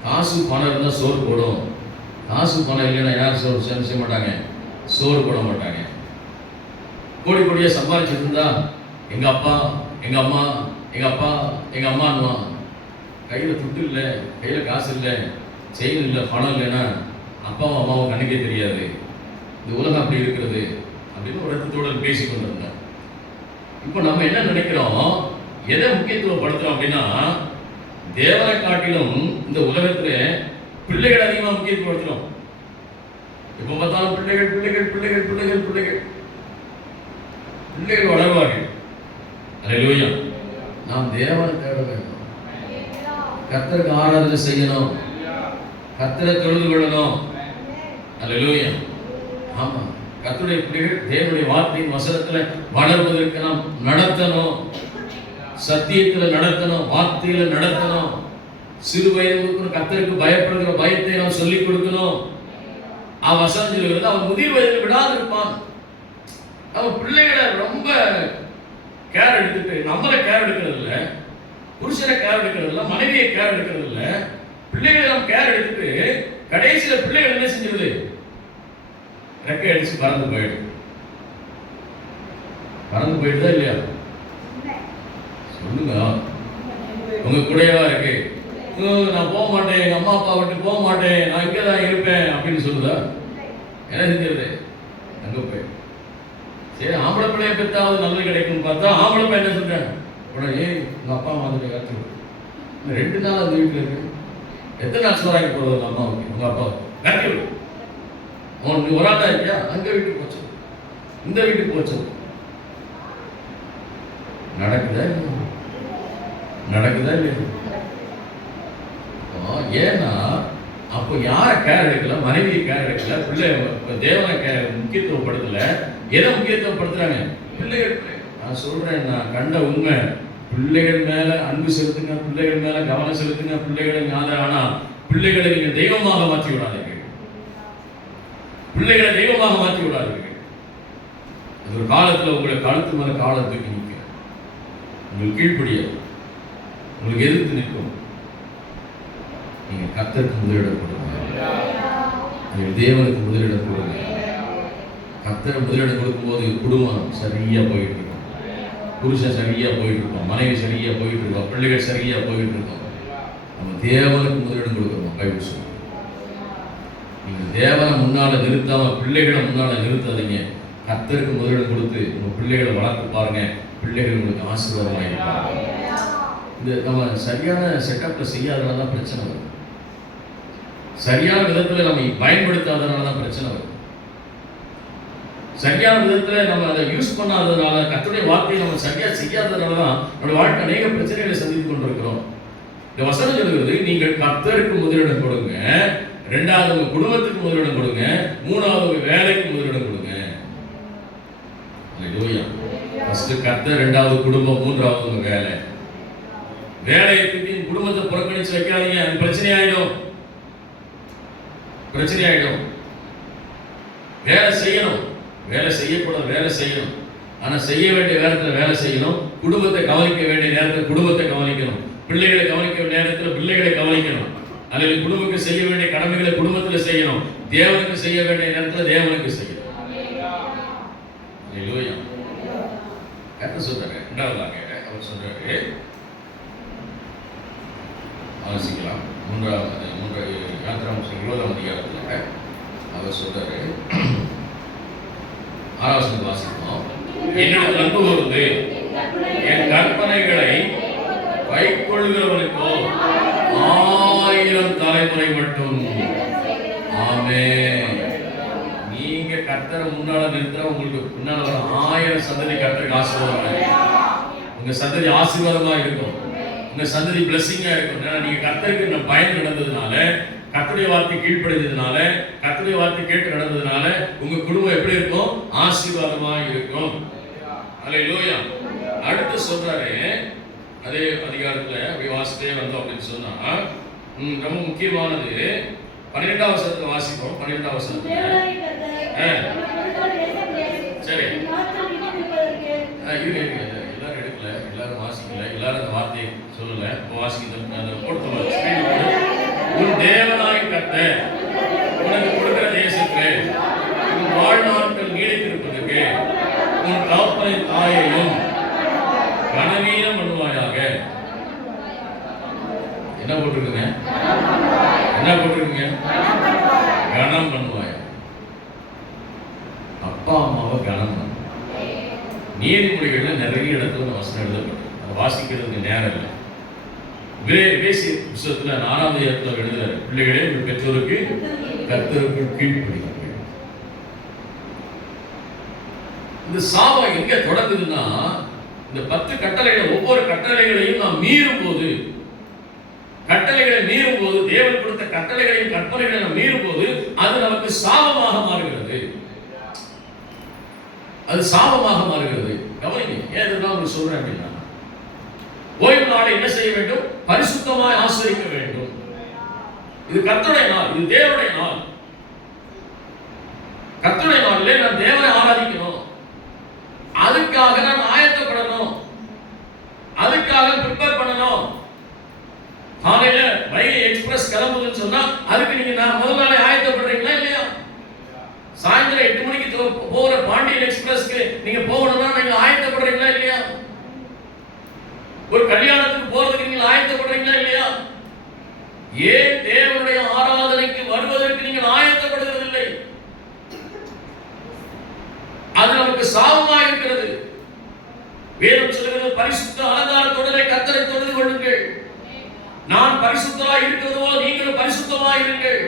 காசு பணம் இருந்தால் சோறு போடும். காசு பணம் இல்லைன்னா யாரும் சோறு செய்ய மாட்டாங்க, சோறு போட மாட்டாங்க. கோடி கோடியாக சம்பாதிச்சுட்டு இருந்தா எங்க அப்பா, எங்க அம்மா, எங்க அப்பா, எங்க அம்மான்னுவான். கையில் துட்டு இல்லை, கையில் காசு இல்லை, செயின் இல்லை, பணம் இல்லைன்னா அப்பாவும் அம்மாவும் கண்ணுக்கே தெரியாது. இந்த உலகம் அப்படி இருக்கிறது அப்படின்னு ஒரு இடத்தோடு பேசி கொண்டிருந்தேன். இப்போ நம்ம என்ன நினைக்கிறோம், எதை முக்கியத்துவப்படுத்துறோம் அப்படின்னா, தேவனை காட்டிலும் இந்த உலகத்துல பிள்ளைகள் அதிகமாக முக்கியத்துவப்படுத்துறோம். எப்ப பார்த்தாலும் பிள்ளைகள் பிள்ளைகள் பிள்ளைகள் பிள்ளைகள் பிள்ளைகள் பிள்ளைகள் வளர்வார்கள். அல்லேலூயா. நாம் தேவனை தேட வேண்டும், கர்த்தருக்கு ஆராதனை செய்யணும், கர்த்தரை தொழுது கொள்ளணும். அல்லேலூயா. ஆமா, கர்த்தருடைய பிள்ளைகள் தேவனுடைய வார்த்தையின் வசனத்துல வளர்வதற்கு நாம் நடத்தணும், சத்தியத்துல நடத்தணும், வார்த்தையில நடத்தணும். சிறு வயது கர்த்தருக்கு பயப்படுகிற பயத்தை நாம் சொல்லிக் கொடுக்கணும். வசனம் சொல்லுகிறது, அவன் முதிர் வயதில் விடாது இருப்பான். அவன் பிள்ளைகளை ரொம்ப கேர் எடுத்துட்டு, நம்மளை கேர் எடுக்கிறது இல்லை, புருஷனை கேர் எடுக்கிறது இல்லை, மனைவியை கேர் எடுக்கிறது இல்லை, பிள்ளைகளை நாம் கேர் எடுத்துட்டு கடைசியில பிள்ளைகள் என்ன செஞ்சிருது, ரெக்கை அடிச்சு பறந்து போயிடுது. பறந்து போயிடுதா இல்லையா? சொல்லுங்க. உங்க கூடவா இருக்கு, நான் போக மாட்டேன், எங்க அம்மா அப்பா விட்டு போக மாட்டேன், நான் இங்கே தான் இருப்பேன் அப்படின்னு சொல்லுதா? என்ன செஞ்சிருது? அங்க போய் சரி, ஆம்பளை பிள்ளைய பெற்றாவது நல்லது கிடைக்கும்னு பார்த்தா ஆம்பளை பையன் என்ன சொல்றேன், உடனே உங்க அப்பா மாதிரி கற்று 2 நாள் அந்த வீட்டில் இருக்கு. எத்தனை நாள் சோறாக்கி போறது உங்க அம்மாவுக்கு, உங்க அப்பாவுக்கு கட்டி விடு. அவனுக்கு ஒரு ஆட்டா இருக்கியா, அங்க வீட்டுக்கு போச்சு, இந்த வீட்டுக்கு போச்சு. நடக்குதா நடக்குதா இல்லையா? ஏன்னா அப்போ யாரை கேர் எடுக்கல, மனைவியை கேர் எடுக்கல, பிள்ளை தேவனை முக்கியத்துவப்படுத்தல. எதை முக்கியத்துவப்படுத்துறாங்க? பிள்ளைகள். நான் சொல்றேன், நான் கண்ட உண்மை, பிள்ளைகள் மேல அன்பு செலுத்துங்க, பிள்ளைகள் மேல கவனம் செலுத்துங்க, பிள்ளைகளை. ஆனா பிள்ளைகளை நீங்க தெய்வமாக மாற்றி விடாதீர்கள், பிள்ளைகளை தெய்வமாக மாற்றி விடாதீர்கள். அது ஒரு காலத்துல உங்களை கழுத்து மேல காலத்துக்கு நிற்க, உங்களுக்கு கீழ்ப்படியாது, உங்களுக்கு எதிர்த்து நிற்கும். நீங்க கர்த்தருக்கு முதலிடம் கொடுங்க, தேவனுக்கு முதலிடம் கொடுங்க. கர்த்தர் முதலிடம் கொடுக்கும்போது குடும்பம் சரியா போயிட்டு இருக்கும், புருஷன் சரியா போயிட்டு இருக்கோம், மனைவி சரியா போயிட்டு இருக்கோம், பிள்ளைகள் சரியா போயிட்டு இருக்கோம். நம்ம தேவனுக்கு முதலிடம் கொடுக்கணும். பைபிள் சொல்லுங்க, நீங்க தேவனை முன்னால நிறுத்தாம பிள்ளைகளை முன்னால நிறுத்தாதீங்க. கர்த்தருக்கு முதலிடம் கொடுத்து உங்க பிள்ளைகளை வளர்த்து பாருங்க, பிள்ளைகள் உங்களுக்கு ஆசீர்வாதமாக இருப்பாங்க. இந்த நம்ம சரியான செட்டப்ல செய்யாதனால தான் பிரச்சனை வரும், சரியான விதத்துல நம்ம பயன்படுத்தாதனால தான் பிரச்சனை வரும், சரியான விதத்துல நம்ம அதை யூஸ் பண்ணாததுனால, கர்த்தருடைய வார்த்தையை நம்ம சரியா செய்யாததுனால தான் நம்முடைய வாழ்க்கை அநேக பிரச்சனைகளை சந்தித்துக் கொண்டிருக்கிறோம். இந்த வசனம் சொல்கிறது, நீங்கள் கர்த்தருக்கு முதலிடம் கொடுங்க, 2வது உங்க குடும்பத்துக்கு முதலிடம் கொடுங்க, 3வது உங்க வேலைக்கு முதலிடம் கொடுங்க. அல்லேலூயா. ஃபர்ஸ்ட் கர்த்தர், 2வது குடும்பம், 3வது உங்க வேலை. வேலையை பற்றி குடும்பத்தை புறக்கணிச்சு வைக்காதீங்க, அது பிரச்சனை ஆயிடும், பிரச்சனை ஆயிடும். வேலை செய்யணும், வேலை செய்யக்கூடாது, வேலை செய்யணும். ஆனா செய்ய வேண்டிய நேரத்தில் வேலை செய்யணும், குடும்பத்தை கவனிக்க வேண்டிய நேரத்தில் குடும்பத்தை கவனிக்கணும், பிள்ளைகளை கவனிக்க வேண்டிய நேரத்தில் பிள்ளைகளை கவனிக்கணும். அல்லது குடும்பத்துக்கு செய்ய வேண்டிய கடமைகளை குடும்பத்தில் செய்யணும், தேவனுக்கு செய்ய வேண்டிய நேரத்தில் தேவனுக்கு செய்யணும். அல்லேலூயா. கர்த்தர் சொல்றாரு, 2வதாக அவர் சொல்றாரு, வாசிக்கலாம். மூன்று யாத்திராமம் 20ஆம் அதிகாரத்தில் அவர் சொல்றாரு. 6வது வாசிப்போம். என்னிடத்தில் அன்பு கூர்ந்து என் கற்பனைகளை கைக்கொள்கிறவனுக்கோ 1000 தலைமுறை மட்டும். ஆமென். நீங்க கர்த்தரை முன்னால நிறுத்தினா உங்களுக்கு முன்னால வர 1000 சந்ததி கர்த்தருக்கு ஆசீர்வாதமா இருக்கும். உங்க சந்ததி ஆசீர்வாதமா இருக்கும். உங்க சந்ததி பிளஸிங்கா இருக்கும். ஏன்னா நீங்க கர்த்தருக்கு பயந்து நடந்ததுனால, கர்த்தருடைய வார்த்தை கீழ்ப்படிந்ததுனால, கர்த்தருடைய வார்த்தை கேட்டு நடந்ததுனால உங்க குடும்பம் எப்படி இருக்கும்? ஆசீர்வாதமா இருக்கும். அல்லேலூயா. அடுத்து சொல்றாரு, அதே அதிகாரத்துல வாசிட்டே வந்தோம் அப்படின்னு சொன்னா ரொம்ப முக்கியமானது 12ஆம் வசனத்தை வாசிப்போம். 12ஆம் வசனத்துல சரி எல்லாரும் எடுக்கல, எல்லாரும் வாசிக்கல, எல்லாரும் அந்த வார்த்தையை சொல்லல. வாசிக்க உன் தேவனாய் கர்த்தர் உனக்கு கொடுக்கிற தேசத்திலே உன் வாழ்நாட்கள் நீடித்திருப்பதற்கு உன் தகப்பனை தாயையும் கனவீனம் பண்ணுவாயாக. என்ன போட்டிருக்குங்க? என்ன போட்டிருக்குங்க? கனம் பண்ணுவாய. அப்பா அம்மாவை கனம் பண்ண. நீதிமொழிகள்ல நிறைய இடத்துல வசனம் எழுதப்பட்டது. அதை வாசிக்கிறதுக்கு நேரம் இல்லை. வேசி புத்தகத்துல 4ஆம் அதிகாரத்தில் எழுதுறாரு, பிள்ளைகளே உங்கள் பெற்றோருக்கு கர்த்தருக்குள் கீழ்ப்படியுங்கள். இந்த சாபம் எங்க தொடங்குதுன்னா, இந்த 10 கட்டளைகள், ஒவ்வொரு கட்டளைகளையும் நாம் மீறும் போது, கட்டளைகளை மீறும் போது, தேவன் கொடுத்த கட்டளைகளையும் கற்பனைகளை நாம் மீறும் போது அது நமக்கு சாபமாக மாறுகிறது. அது சாபமாக மாறுகிறது. கவனிங்க, ஏன் நான் சொல்றேன் அப்படின்னா, ஓய்வு நாளை என்ன செய்ய வேண்டும்? பரிசுத்தமாய் ஆசரிக்க வேண்டும். இது கர்த்தருடைய நாள், இது தேவனுடைய நாள். கர்த்தருடைய நாளிலே நான் தேவனை ஆராதிக்கணும். அதுக்காக நான் ஆயத்தப்படணும், அதுக்காக ப்ரிப்பேர் பண்ணணும். காலையில வைகை எக்ஸ்பிரஸ் கிளம்புதுன்னு சொன்னா அதுக்கு நீங்க முதல் நாளே ஆயத்தப்படுறீங்களா இல்லையா? சாயந்தரம் 8 மணிக்கு போற பாண்டியன் எக்ஸ்பிரஸ்க்கு நீங்க போகணும்னா நீங்க ஆயத்தப்படுறீங்களா இல்லையா? ஒரு கல்யாணத்துக்கு போறதுக்கு நீங்க ஆயத்தப்படுறீங்களா இல்லையா? ஏன் தேவனுடைய ஆராதனைக்கு வருவதற்கு நீங்கள் ஆயத்தப்படுவதில்லை? அது நமக்கு சாபமா இருக்கிறது. வேதம் சொல்கிறது, பரிசுத்த அலங்காரத்தோடு கர்த்தரை தொழுது கொள்ளுங்கள். நான் பரிசுத்தராய் இருக்கிறது போல நீங்களும் பரிசுத்தமாய் இருங்கள்.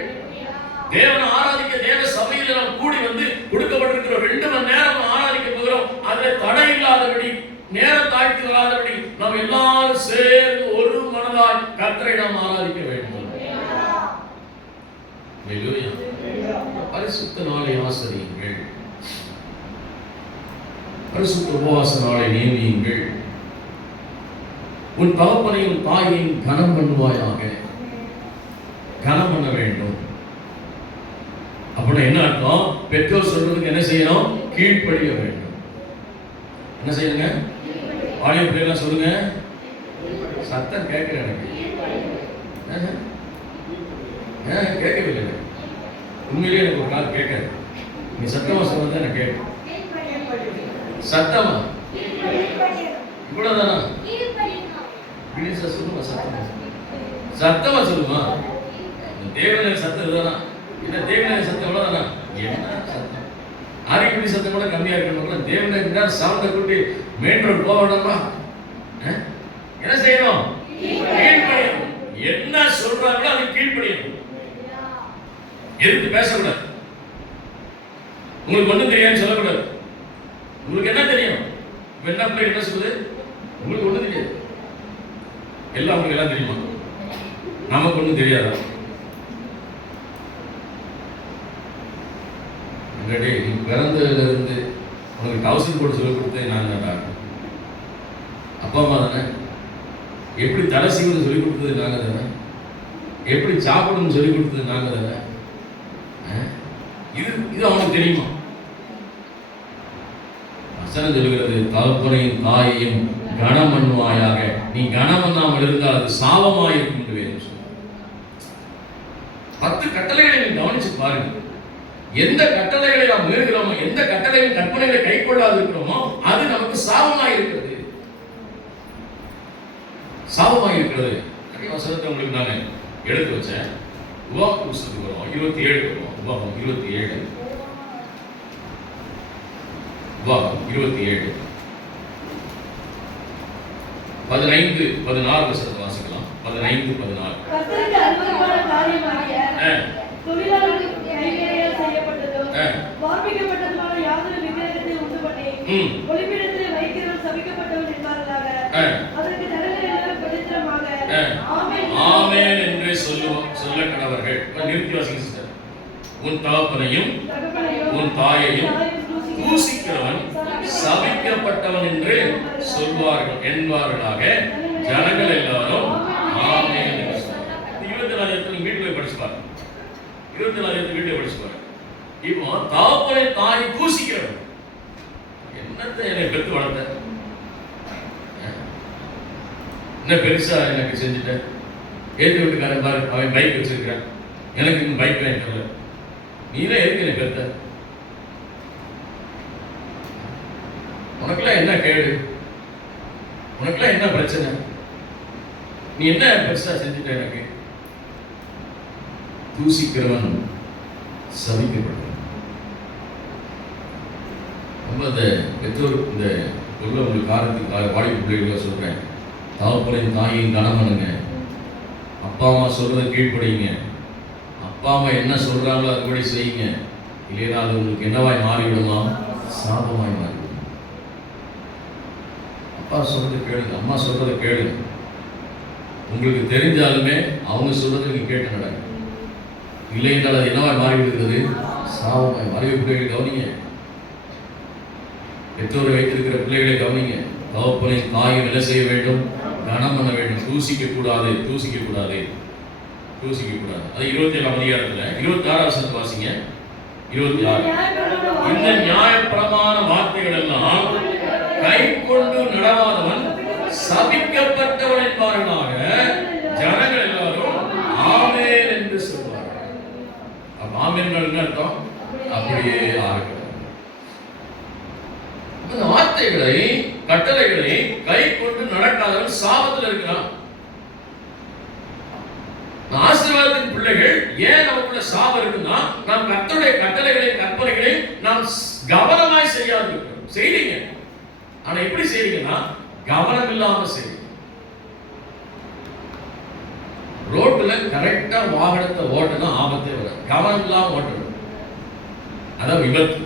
தேவனை ஆராதிக்க தேவ சபையில் நாம் கூடி வந்து கொடுக்கப்பட்டிருக்கிற 2 மணி நேரம் ஆராதிக்க போகிறோம். அதில் தடை இல்லாதபடி, நேரம் தாழ்த்தி வராதபடி நாம் எல்லாரும் சேர்ந்து ஒரு மனதாய் கர்த்தரை நாம் ஆராதிக்க வேண்டும். பரிசுத்த நாளை ஆசரியுங்கள், பரிசுத்த உபவாச நாளை நியமியுங்கள். உன் தகப்பனையும் தாயையும் கனம் பண்ணுவாயாக. கனம் பண்ண வேண்டும். அப்படின்னா என்ன அர்த்தம்? பெற்றோர் சொல்றதுக்கு என்ன செய்யணும்? கீழ்ப்படிய வேண்டும். என்ன செய்யுங்க? ஆடியோ பிள்ளைலாம் சொல்லுங்க. சத்தம் கேட்கிற எனக்கு கேட்கவில்லை. உண்மையிலேயே எனக்கு ஒரு கால் கேட்காது. நீ சத்தமா சொல்றது எனக்கு கேட்கும். சத்தமா இவ்வளவுதானா? சொல்லுமா? சத்தமா சத்தமா சொல்லுமா? தேவன சத்தம் இதுதானா? இந்த தேவன சத்தம் எவ்வளவுதானா? என்ன சத்தம்? ஆரிக்குடி சத்தம் கூட கம்மியா இருக்கணும். தேவனுக்கு சவுண்டை கூட்டி மெயின் ரோடு போக வேண்டாமா? என்ன செய்யணும்? கீழ்ப்படியணும். என்ன சொல்றாங்களோ அது கீழ்ப்படியணும். எதுக்கு பேசக்கூடாது? உங்களுக்கு ஒண்ணும் தெரியாதுன்னு சொல்லக்கூடாது. உங்களுக்கு என்ன தெரியும்? என்ன பிள்ளை என்ன சொல்லுது? உங்களுக்கு ஒண்ணும் தெரியாது. எல்லாம் உங்களுக்கு எல்லாம் தெரியுமா? நமக்கு ஒண்ணும் தெரியாதா? நீ பிறந்ததுல இருந்து உனக்கு ஹவுசிங் போர்டு சொல்லிக் கொடுத்தேன் நான் தான். அப்பா அம்மா தானே. எப்படி தலை சீவனை சொல்லிக் கொடுத்தது நாங்க தானே. எப்படி சாப்பிடணும்னு சொல்லிக் கொடுத்தது நாங்க தானே. இது அவனுக்கு தெரியுமா? வசனம் சொல்லுகிறது, தகப்பனையும் தாயையும் கனம் பண்ணுவாயாக. நீ கனம் பண்ணாமல் இருந்தால் அது சாபமாயிருக்கும் என்று வேதம் சொல்லுகிறது. 10 கட்டளைகளை நீ கவனிச்சு பாருங்க. எந்த கட்டளைகளை நாம் மீறுகிறோமோ, எந்த கட்டளையின் கற்பனைகளை கை கொள்ளாது இருக்கிறோமோ அது நமக்கு சாபமாய் இருக்கிறது. சாபமாய் இருக்கிறது. நிறைய வசனத்தை உங்களுக்கு நான் எடுத்து வச்சேன். உபாகம் புஸ்தகத்துக்கு வருவோம், 27 வருவோம். உபாகம் 27, உபாகம் 27 15, 16 வசனத்தை வாசிக்கலாம். 15, 16. கர்த்தருக்கு அருவருப்பான காரியமாகிய தொழிலாளர்களுக்கு கைவேலையால் செய்யப்பட்டதும் வார்ப்பிக்கப்பட்டதுமான யாதொரு விக்கிரகத்தை உண்டு பண்ணி ஒளிப்பிடத்தில் வைக்கிறவன் சபிக்கப்பட்டவன் என்பார்களாக. அதற்கு ஜனங்கள் எல்லாரும் பவித்திரமாக ஆமென் என்று சொல்ல கடவர்கள். நிறுத்தி வாசிங்க சிஸ்டர். உன் தகப்பனையும் உன் தாயையும் தூசிக்கிறவன் சபிக்கப்பட்டவன் என்று சொல்வார்கள் என்பார்களாக. ஜனங்கள் எல்லாரும் ஆமென் என்று சொல்வார்கள். 24 நீங்க வீட்டுல போய் படிச்சு பாருங்க. 24 வீட்டுல படிச்சு பாருங்க. இப்போ தகப்பனை தாயை தூசிக்கிறவன் என்னத்தை என்னை பெற்று வளர்த்த, என்ன பெருசா எனக்கு செஞ்சுட்டேன். ஏற்றி வீட்டுக்காரன் பாரு, அவன் பைக் வச்சிருக்கிறான், எனக்கு இன்னும் பைக் வாங்கி தரல, நீதான் எதுக்கு என்னை பெற்ற, உனக்குலாம் என்ன கேடு, உனக்குலாம் என்ன பிரச்சனை, நீ என்ன பெருசா செஞ்சுட்ட எனக்கு. தூசிக்கிறவன் சபிக்கப்பட்டவன். ரொம்ப அந்த பெற்றோர் இந்த உள்ள உங்களுக்கு காரணத்துக்காக வாலிப பிள்ளைகளை சொல்றேன். தகப்பனையும் தாயையும் கனம் பண்ணுங்க. அப்பா அம்மா சொல்றதை கீழ்ப்படிங்க. அப்பா அம்மா என்ன சொல்றாங்களோ அதுபடி செய்யுங்க. இல்லைன்னா அது உங்களுக்கு என்னவாய் மாறிவிடுமா? சாபமாய் மாறிவிடும். அப்பா சொல்றதை கேளுங்க, அம்மா சொல்றதை கேளுங்க. உங்களுக்கு தெரிஞ்சாலுமே அவங்க சொல்றதை நீங்க கேட்டு நடங்க. இல்லை என்றால் அது என்னவாய் மாறிவிடுகிறது? சாபமாய் மாறி. பிள்ளைகளை கவனிங்க. பெற்றோரை வைத்திருக்கிற பிள்ளைகளை கவனிங்க. தகப்பனை தாயை என்ன செய்ய வேண்டும்? கனம் பண்ண வேண்டும். தூசிக்க கூடாது, தூசிக்க கூடாது, தூசிக்க கூடாது. அது 27ஆம் அதிகாரத்துல 26 வசனத்தை வாசிங்க. 26. இந்த நியாயப்பிரமாண வார்த்தைகள் எல்லாம் கை கொண்டு நடவாதவன் சபிக்கப்பட்டவன் என்பார்களாக. ஜனங்கள் எல்லாரும் ஆமென் என்று சொல்வார்கள். அப்ப ஆமென் என்ன அர்த்தம்? அப்படியே ஆகட்டும். அந்த வார்த்தைகளை கட்டளைகளை கை கொண்டு நடக்காதவன் சாபத்தில் இருக்கிறான். ஆசீர்வாதத்தின் பிள்ளைகள் ஏன் நமக்குள்ள சாபம் இருக்குன்னா, நாம் கர்த்தருடைய கட்டளைகளை கற்பனைகளை நாம் கவனமாய் செய்யாது இருக்கிறோம். செய்றீங்க, ஆனா எப்படி செய்றீங்கன்னா கவனம் இல்லாம செய்யுங்க. ரோட்ல கரெக்டா வாகனத்தை ஓட்டுனா ஆபத்தே வராது. கவனம் இல்லாம ஓட்டணும், அதான் விபத்து.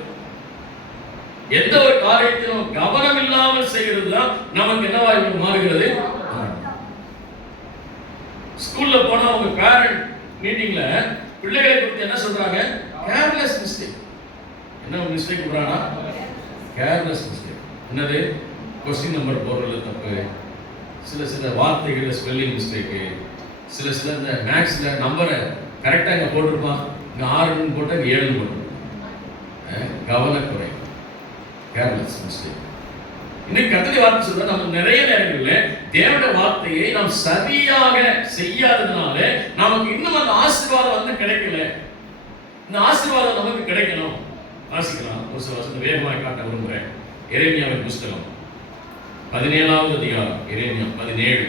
எந்த ஒரு காரியத்திலும் கவனம் இல்லாமல் செய்கிறது தான் நமக்கு என்னவாய் மாறுகிறது. ஸ்கூல்ல போனா உங்க பேரண்ட் மீட்டிங்ல பிள்ளைகளை குறித்து என்ன சொல்றாங்க? Careless mistake. என்ன மிஸ்டேக் பண்றானா? Careless mistake. என்னது? கொஸ்டின் நம்பர் போடுறதுல தப்பு, சில வார்த்தைகள்ல ஸ்பெல்லிங் மிஸ்டேக்கு, சில இந்த மேக்ஸ்ல நம்பரை கரெக்டா இங்க போட்டிருப்பான், இங்க 6 போட்டா இங்க 7 போட்டிருப்பான். கவனக்குறை, கேர்லெஸ் மிஸ்டேக். இன்னைக்கு கர்த்தருடைய வார்த்தை சொல்ற நம்ம நிறைய நேரங்களில் தேவனுடைய வார்த்தையை நாம் சரியாக செய்யாததுனால நமக்கு இன்னும் அந்த ஆசீர்வாதம் வந்து கிடைக்கல. இந்த ஆசீர்வாதம் நமக்கு கிடைக்கணும். வாசிக்கலாம். ஒரு சில வசனத்தை வேகமாக காட்ட விரும்புகிறேன். எரேமியாவின் புஸ்தகம் 17ஆவது அதிகாரம். எரேமியா 17.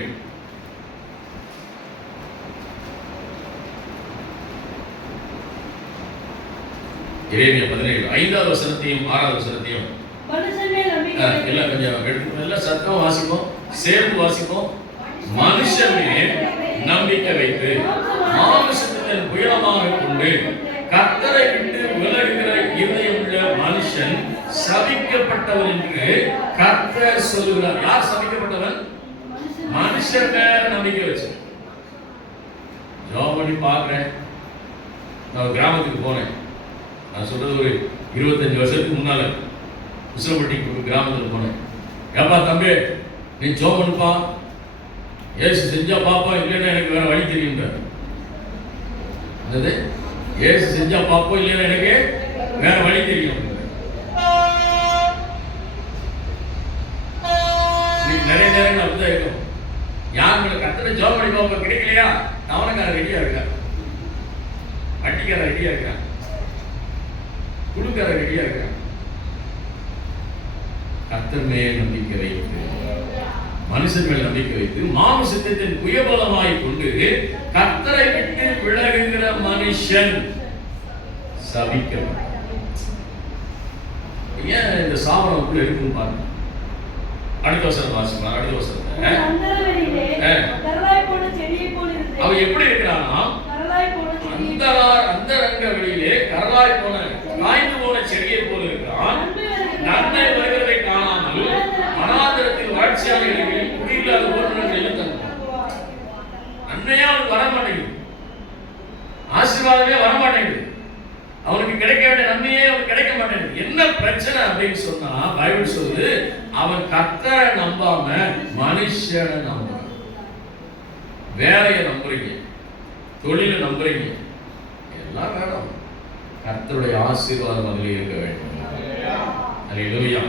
எரேமியா 17 5வது வசனத்தையும் 6வது வசனத்தையும் எல்லாம் கொஞ்சம் எடுத்து எல்லாம் சத்தம் வாசிப்போம், சேர்ந்து வாசிப்போம். மனுஷன் மேல் நம்பிக்கை வைத்து மாமிசத்தின் புயலமாக கொண்டு கர்த்தரை விட்டு விலகுகிற இதயம் உள்ள மனுஷன் சபிக்கப்பட்டவன் என்று கர்த்தர் சொல்லுகிறார். யார் சபிக்கப்பட்டவன்? மனுஷன் மேல நம்பிக்கை வச்சு. ஜாப் பண்ணி பார்க்கிறேன். நான் கிராமத்துக்கு போனேன். நான் சொல்றது ஒரு 25 வருஷத்துக்கு முன்னால உசிலம்பட்டி கிராமத்தில் போனேன். ஏப்பா தம்பி, நீ ஜோம் பண்ணுப்பா, ஏசு செஞ்சா பாப்பா, இல்லைன்னா எனக்கு வேற வழி தெரியுன்ற. என்னது? ஏசு செஞ்சா பாப்போம், இல்லைன்னா எனக்கு வேற வழி தெரியும். நிறைய நேரங்கள் அப்படிதான் இருக்கும். யாருங்களை கத்தனை ஜோம் பண்ணி பாப்பா கிடைக்கலையா, தவணைக்காரன் ரெடியா இருக்கா, வட்டிக்காரன் ரெடியா இருக்கா, குழுக்காரன் ரெடியா இருக்கா. கர்த்தர் மேல் நம்பிக்கை வைத்து மனுஷன் மேல் நம்பிக்கை வைத்து மாமிசத்தின் புயபலமாய் கொண்டு கர்த்தரை விட்டு விலகுகிற மனுஷன் சபிக்கப்பட்டான். ஏன் இந்த சாபனத்துக்குள்ள இருக்குன்னு பாருங்க. அடுத்த வசனம் வாசிக்கலாம். அடுத்த வசனத்தை அவன் எப்படி இருக்கிறானா, அந்தரங்க வெளியிலே கரலாய் போன காய்ந்து போன செடியை போல இருக்கிறான். நன்மை வருகிறதை காணாமல் வனாந்திரத்தில் வறட்சியான இடங்களில் குடியில்லாத ஊர்வலங்களில் தந்தான். நன்மையா அவனுக்கு வர மாட்டேங்குது, ஆசீர்வாதமே வரமாட்டேங்குது, அவனுக்கு கிடைக்க வேண்டிய நன்மையே அவனுக்கு கிடைக்க மாட்டேங்குது. என்ன பிரச்சனை அப்படின்னு சொன்னா பைபிள் சொல்லுது, அவன் கர்த்தரை நம்பாம மனுஷனை நம்புறான். வேலையை நம்புறீங்க, தொழிலை நம்புறீங்க, எல்லாம் வேணும். கர்த்தருடைய ஆசீர்வாதம் அதில் இருக்க வேண்டும். அல்லேலூயா.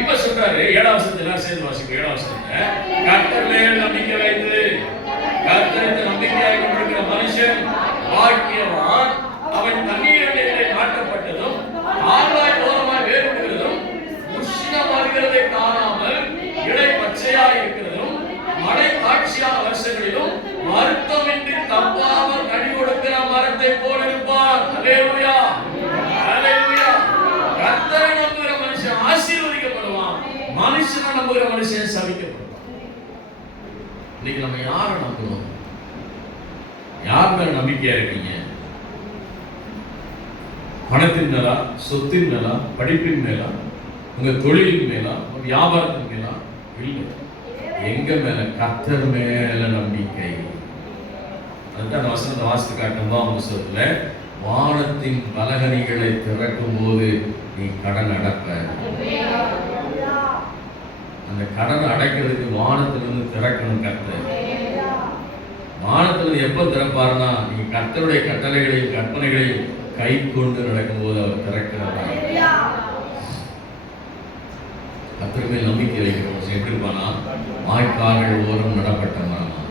இப்ப சொல்றாரு 7ஆம் வசனத்துல சேர்ந்து வாசிக்க. 7ஆம் வசனத்துல கர்த்தர் மேல் நம்பிக்கை வைத்து கர்த்தருக்கு நம்பிக்கையாக கொண்டிருக்கிற மனுஷன் பாக்கியவான். அவன் தண்ணீரிலே காட்டப்பட்டதும் ஆழ்வாய் ஓரமாய் வேறுபடுகிறதும் உஷ்ணம் வருகிறதை காணாமல் இலை பச்சையாய் இருக்கிறதும் மழை காட்சியான வருஷங்களிலும் வருத்தமின்றி தப்பாமல் கனி கொடுக்கிற மரத்தை போல் இருப்பான். அல்லேலூயா, அல்லேலூயா. கர்த்தரை நம்புகிற மனுஷன் ஆசீர்வதிக்கப்படுவான், மனுஷனை நம்புகிற மனுஷன் சபிக்கப்படுவான். இன்னைக்கு நம்ம யாரை நம்பணும்? யார் மேல நம்பிக்கையா இருக்கீங்க? பணத்தின் மேலா, சொத்தின் மேலா, படிப்பின் மேலா, உங்க தொழிலின் மேலா, வியாபாரத்தின் மேலா? இல்லை, எங்க மேல? கர்த்தர் மேல நம்பிக்கை. அதுதான் வசனத்தை வாசித்து காட்டும்போது அவங்க சொல்ல, வானத்தின் பலகணிகளை திறக்கும் போது நீ கடன் அடைப்ப. அந்த கடனை அடைக்கிறதுக்கு வானத்திலிருந்து திறக்கணும் கர்த்தர். வானத்திலிருந்து எப்ப திறப்பாருன்னா, நீ கர்த்தருடைய கட்டளைகளையும் கற்பனைகளையும் கை கொண்டு நடக்கும்போது அவர் திறக்கிறார். கர்த்தர் மேல் நம்பிக்கை வைக்கிறோம். எப்படி இருப்பானா, வாய்க்கால்கள் ஓரம் நடப்பட்ட மரமா,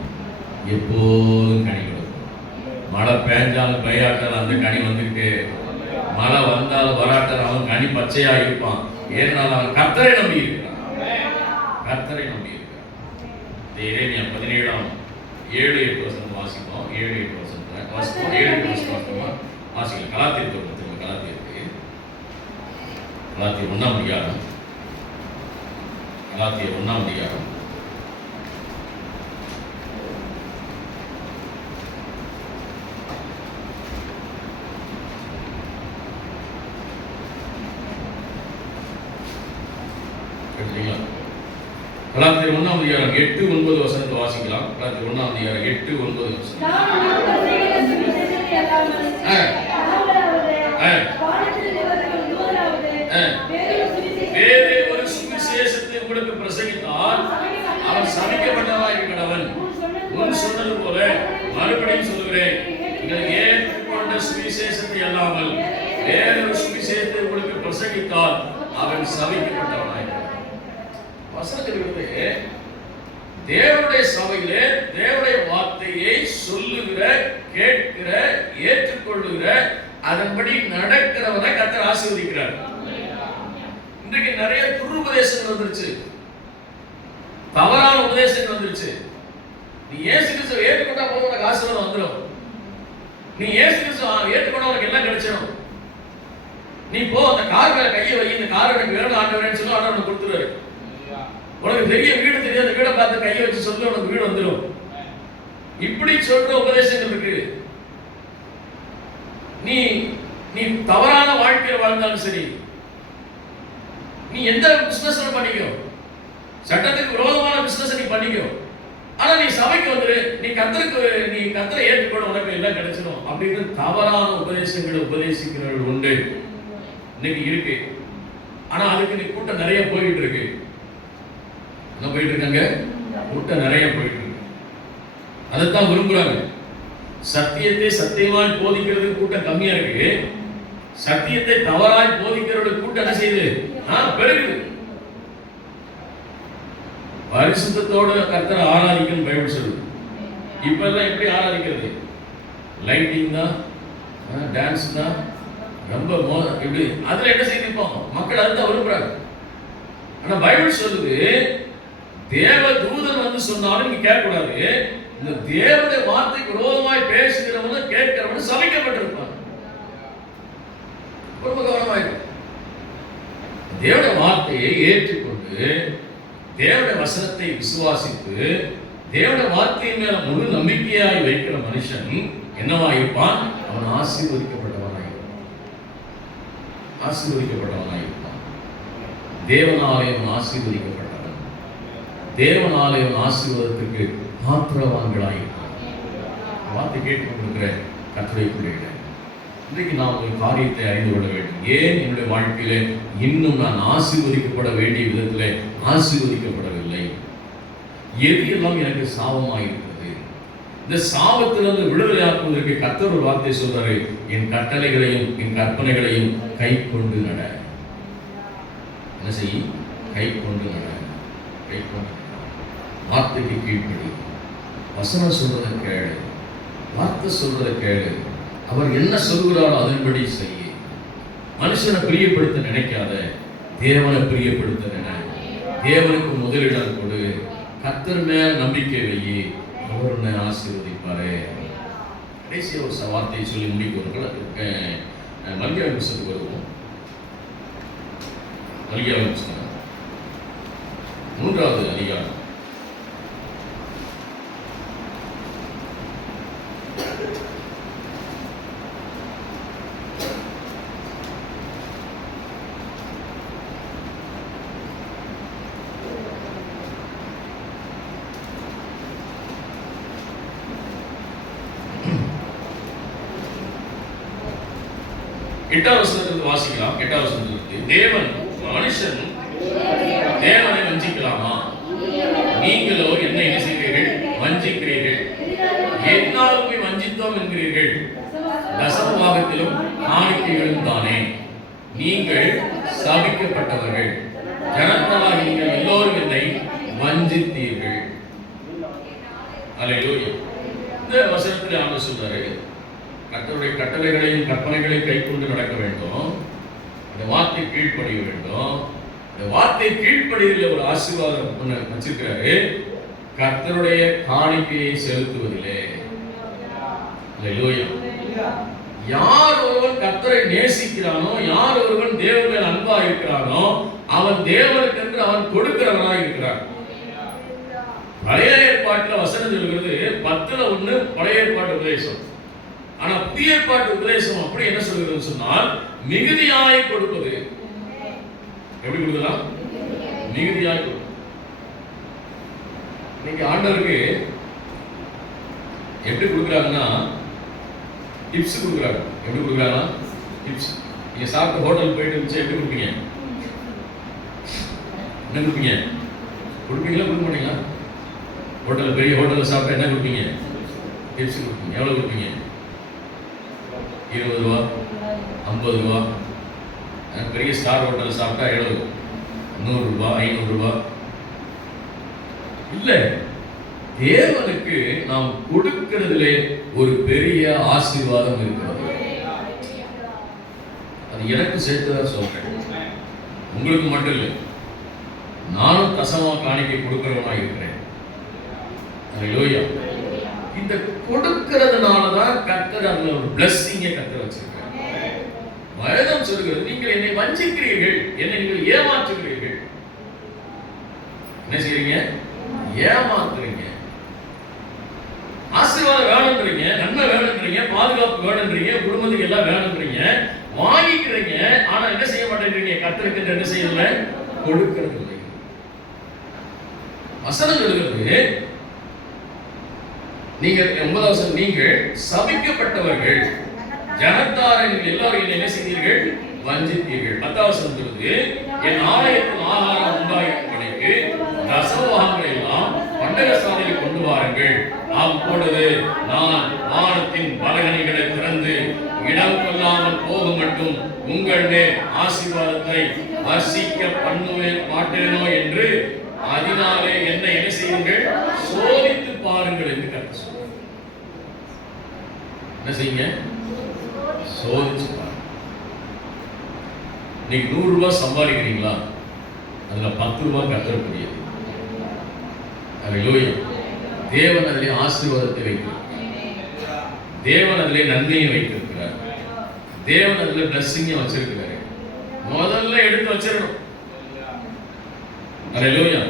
எப்போதும் கனி கொடுக்கும். மழை பெஞ்சாலும் பெய்யாட்டால் அந்த கனி வந்துட்டு, மழை வந்தாலும் வராட்டால் அவன் கனி பச்சையா இருப்பான். ஏனால் அவன் கர்த்தரை நம்பி இருக்கிறான். கர்த்தரை நம்பி இருக்கிறான். எரேமியா 17 7-8 வாசிப்போம். 7-8 வாசிப்போம். 7-8 வாசிப்போம். வாசிக்கலாம். கலாத்தியர் திரும்ப கலாத்தியருக்கு கலாத்தியர் 1ஆம் அதிகாரம். கலாத்தியர் 1ஆம் அதிகாரம். கலாத்தியர் 1ஆம் அதிகாரம் 8-9 வசனத்தை வாசிக்கலாம். கலாத்தியர் 1ஆம் அதிகாரம் 8-9 வசனம். வேறு ஒரு சுவிசேஷத்தை உங்களுக்கு பிரசங்கித்தால் அவன் சபிக்கப்பட்டவனாய் இருக்கிறவன். முன் சொன்னது போல மறுபடியும் சொல்லுகிறேன், நீங்கள் ஏற்றுக்கொண்ட சுவிசேஷத்தை அல்லாமல் வேறொரு சுவிசேஷத்தை உங்களுக்கு பிரசங்கித்தால் அவன் சபிக்கப்பட்டவனாய் இருக்கிறான். வசனத்திலிருந்து தேவனுடைய சபையிலே தேவனுடைய வார்த்தையை சொல்லுகிற, கேட்கிற, ஏற்றுக்கொள்ளுகிற, அதன்படி நடக்கிறவனை கர்த்தர் ஆசீர்வதிக்கிறார். இன்றைக்கு நிறைய துருபதேசங்கள் வந்துருச்சு, தவறான உபதேசங்கள் வந்துருச்சு. நீ இயேசு கிறிஸ்துவை ஏற்றுக்கொண்டா போதும், உனக்கு ஆசீர்வாதம் வந்துடும். நீ இயேசு கிறிஸ்துவை ஏற்றுக்கொண்டா உனக்கு எல்லாம் கிடைச்சிடும். நீ போ, அந்த கார் மேல கையை வை, இந்த கார் எனக்கு வேணும் ஆண்டவரேன்னு சொல்லி ஆண்டவர் உனக்கு கொடுத்துருவாரு. உனக்கு பெரிய வீடு தெரியாத வீடை பார்த்து கையை வச்சு சொல்லி உனக்கு வீடு வந்துடும். இப்படி சொல்ற உபதேசங்கள் இருக்கு. நீ நீ தவறான வாழ்க்கையில் வாழ்ந்தாலும் சரி, நீ எந்த பிசினஸ் பண்ணிக்கோ, சட்டத்துக்கு விரோதமான பிசினஸ் நீ பண்ணிக்கோ, ஆனா நீ சபைக்கு வந்துரு, நீ கர்த்தரை ஏற்றுக்கொள்ள, உனக்கு எல்லாம் கிடைச்சிடும் அப்படின்னு தவறான உபதேசங்களை உபதேசிக்கிறவர்கள் உண்டு, இன்னைக்கு இருக்கு. ஆனா அதுக்கு நீ கூட்டம் நிறைய போயிட்டு இருக்கு. என்ன போயிட்டு இருக்காங்க? கூட்டம் நிறைய போயிட்டு இருக்கு. அதைத்தான் விரும்புறாங்க. சத்தியத்தை சத்தியமாய் போதிக்கிறதுக்கு கூட்டம் கம்மியா இருக்கு. சத்தியத்தை தவறாய் போதிக்கிறவர்களுக்கு கூட்டம் என்ன செய்யுது? பெருகுது. பரிசுத்தத்தோட கர்த்தரை ஆராதிக்கணும் பைபிள் சொல்லுது. இப்ப எல்லாம் எப்படி ஆராதிக்கிறது? லைட்டிங் தான், டான்ஸ் தான், ரொம்ப இப்படி அதுல என்ன செய்திருப்போம் மக்கள் அதுதான் விரும்புறாங்க. ஆனா பைபிள் சொல்லுது, தேவ தூதன் வந்து சொன்னாலும் நீங்க கேட்க கூடாது. இந்த தேவனுடைய வார்த்தைக்கு விரோதமாய் பேசுகிறவன் கேட்கிறவன் சபிக்கப்பட்டிருப்பான். ரொம்ப கவனமாயிருக்கு. தேவனுடைய வார்த்தையை ஏற்றுக்கொண்டு தேவனுடைய வசனத்தை விசுவாசித்து தேவனுடைய வார்த்தையின் மேல முழு நம்பிக்கையாய் வைக்கிற மனுஷன் என்னவா இருப்பான்? அவன் ஆசீர்வதிக்கப்பட்டவனாய் இருப்பான். ஆசீர்வதிக்கப்பட்டவனாய் இருப்பான். தேவனாலே அவன் ஆசீர்வதிக்கப்பட்டவன். தேவனாலே அவன் ஆசீர்வாதத்துக்கு பாத்திரவான்களாய் இருப்பான். வார்த்தை கேட்டுக்கொண்டிருக்கிற கர்த்தருடைய பிள்ளைகளே, இன்றைக்கு நாம் ஒரு காரியத்தை அறிந்து கொள்ள வேண்டும். ஏன் என்னுடைய வாழ்க்கையிலே இன்னும் நான் ஆசீர்வதிக்கப்பட வேண்டிய விதத்திலே ஆசீர்வதிக்கப்படவில்லை? எது எல்லாம் எனக்கு சாபமாக இருக்கிறது? இந்த சாபத்திலிருந்து விடுதலையாக்குவதற்கு கர்த்தர் ஒரு வார்த்தை சொல்றாரு, என் கட்டளைகளையும் என் கற்பனைகளையும் கை கொண்டு நட. என்ன செய்ய? கை கொண்டு நட. கை கொண்டு வார்த்தைக்கு கீழ்ப்படி. வசனம் சொல்றதை கேளு, வார்த்தை சொல்றதை கேளு. அவர் என்ன சொல்கிறாரோ அதன்படி செய்ய. மனுஷனை பிரியப்படுத்த நினைக்காத, தேவனை பிரியப்படுத்த நினை. தேவனுக்கு முதலிடம் கொடு. கர்த்தர் மேல நம்பிக்கை வை. அவர் உன்னை ஆசீர்வதிப்பாரு. கடைசி ஒரு வார்த்தையை சொல்லி முடிப்பவர்கள் மல்கியா புஸ்தகத்துக்கு வருவோம். மல்கியா புஸ்தகம் 3வது அதிகாரம் 8வது வசனத்திலிருந்து வாசிக்கலாம். 8வது வசனத்திலிருந்து, தேவன் மனுஷன் தேவனை வஞ்சிக்கலாமா? நீங்களோ என்னை என்ன செய்கிறீர்கள்? வஞ்சிக்கிறீர்கள். என்னாலும் போய் வஞ்சித்தோம் என்கிறீர்கள். தசம பாகத்திலும் காணிக்கைகளும் தானே. நீங்கள் சபிக்கப்பட்டவர்கள். ஜனங்களாக நீங்கள் எல்லோரும் என்னை வஞ்சித்தீர்கள். அல்லேலூயா. இந்த வசனத்தில் ஆண்டவர் சொல்றாரு, கர்த்தருடைய கட்டளைகளையும் கற்பனைகளையும் கை கொண்டு நடக்க வேண்டும். அந்த வார்த்தை கீழ்ப்படிய வேண்டும். அந்த வார்த்தை கீழ்ப்படியில் ஒரு ஆசீர்வாதம் ஒன்று வச்சிருக்கிறாரு. கர்த்தருடைய காணிக்கையை செலுத்துவதிலே. அல்லேலூயா. யார் ஒருவன் கர்த்தரை நேசிக்கிறானோ, யார் ஒருவன் தேவன் மேல் அன்பா இருக்கிறானோ, அவன் தேவனுக்கு என்று அவன் கொடுக்கிறவனாக இருக்கிறான். பழைய ஏற்பாட்டில் வசனம் சொல்கிறது 10:1 பழைய ஏற்பாட்டு உபதேசம். ஆனா புதிய ஏற்பாட்டு உபதேசம் அப்படி என்ன சொல்கிறது சொன்னால், மிகுதியாய் கொடுப்பது. எப்படி கொடுக்கலாம்? மிகுதியாய் கொடுப்பது. இன்னைக்கு ஆண்டவருக்கு எப்படி கொடுக்குறாங்கன்னா, டிப்ஸ் கொடுக்குறாங்க. எப்படி கொடுக்குறாங்கன்னா டிப்ஸ். நீங்க சாப்பிட்ட ஹோட்டல் போயிட்டு இருந்துச்சு, எப்படி கொடுப்பீங்க? என்ன கொடுப்பீங்க? கொடுப்பீங்களா கொடுக்க மாட்டீங்களா? ஹோட்டல் பெரிய ஹோட்டலில் சாப்பிட்டா என்ன கொடுப்பீங்க? டிப்ஸ் கொடுப்பீங்க. எவ்வளோ கொடுப்பீங்க? 20 ரூபா, 50 ரூபா. பெரிய ஸ்டார் ஹோட்டலில் சாப்பிட்டா எவ்வளவு? 100 ரூபா, 500 ரூபா. இல்லை, தேவனுக்கு நாம் கொடுக்கிறதுலே ஒரு பெரிய ஆசீர்வாதம் இருக்கிறது. அது எனக்கு சேர்த்துதான் சொல்றேன், உங்களுக்கு மட்டும் இல்லை. நானும் தசமா காணிக்கை கொடுக்கிறவனா இருக்கிறேன். அல்லேலூயா. இந்த கொடுக்கிறதுனாலதான் கர்த்தர் அதுல ஒரு பிளஸ்ஸிங்கை கர்த்தர் வச்சிருக்காரு. வேதம் சொல்கிறது, நீங்கள் என்னை வஞ்சிக்கிறீர்கள், என்னை நீங்கள் ஏமாற்றுகிறீர்கள். என்ன செய்றீங்க? ஏமாத்துறீங்க. ஆசீர்வாதம் வேணும்ன்றீங்க, நன்மை வேணும்ன்றீங்க, பாதுகாப்பு வேணும்ன்றீங்க, குடும்பத்துக்கு எல்லாம் வேணும்ன்றீங்க, வாங்கிக்கிறீங்க. ஆனா என்ன செய்ய மாட்டேங்கிறீங்க? கர்த்தருக்கு என்ன செய்யல? கொடுக்கிறது இல்லை. வசனம் சொல்கிறது, நீங்கள் 9வது வசனம், நீங்கள் சபிக்கப்பட்டவர்கள், ஜனத்தாரை எல்லாரும் என்ன செய்தீர்கள்? வஞ்சித்தீர்கள். 10வது வசனம் சொல்கிறது, என் ஆலயத்தில் ஆகாரம் உண்டாயிருப்பதற்கு தசமபாகங்களை எல்லாம் பண்டகசாலையில் கொண்டு வாருங்கள். அப்பொழுது நான் வானத்தின் பலகணிகளை திறந்து இடம் கொள்ளாமல் போக மட்டும் உங்கள் மேல் ஆசீர்வாதத்தை வர்ஷிக்க பண்ணுவேன் மாட்டேனோ என்று அதனாலே என்னை என்ன செய்யுங்கள்? சோதித்து பாருங்கள் என்று கர்த்தர் சொல்றார். என்ன செய்யுங்க? சோதிச்சு பாருங்க. நீங்க 100 ரூபாய் சம்பாதிக்கிறீங்களா? அதுல 10 ரூபாய் கர்த்தருக்குரியது. அல்லேலூயா. தேவன் அதிலே ஆசீர்வாதத்தை வைக்கிறார். தேவன் அதிலே நன்மையை வைத்திருக்கிறார். தேவன் அதிலே பிளஸ்ஸிங்கை வச்சிருக்கிறார். முதல்ல எடுத்து வச்சிடணும். அல்லேலூயா.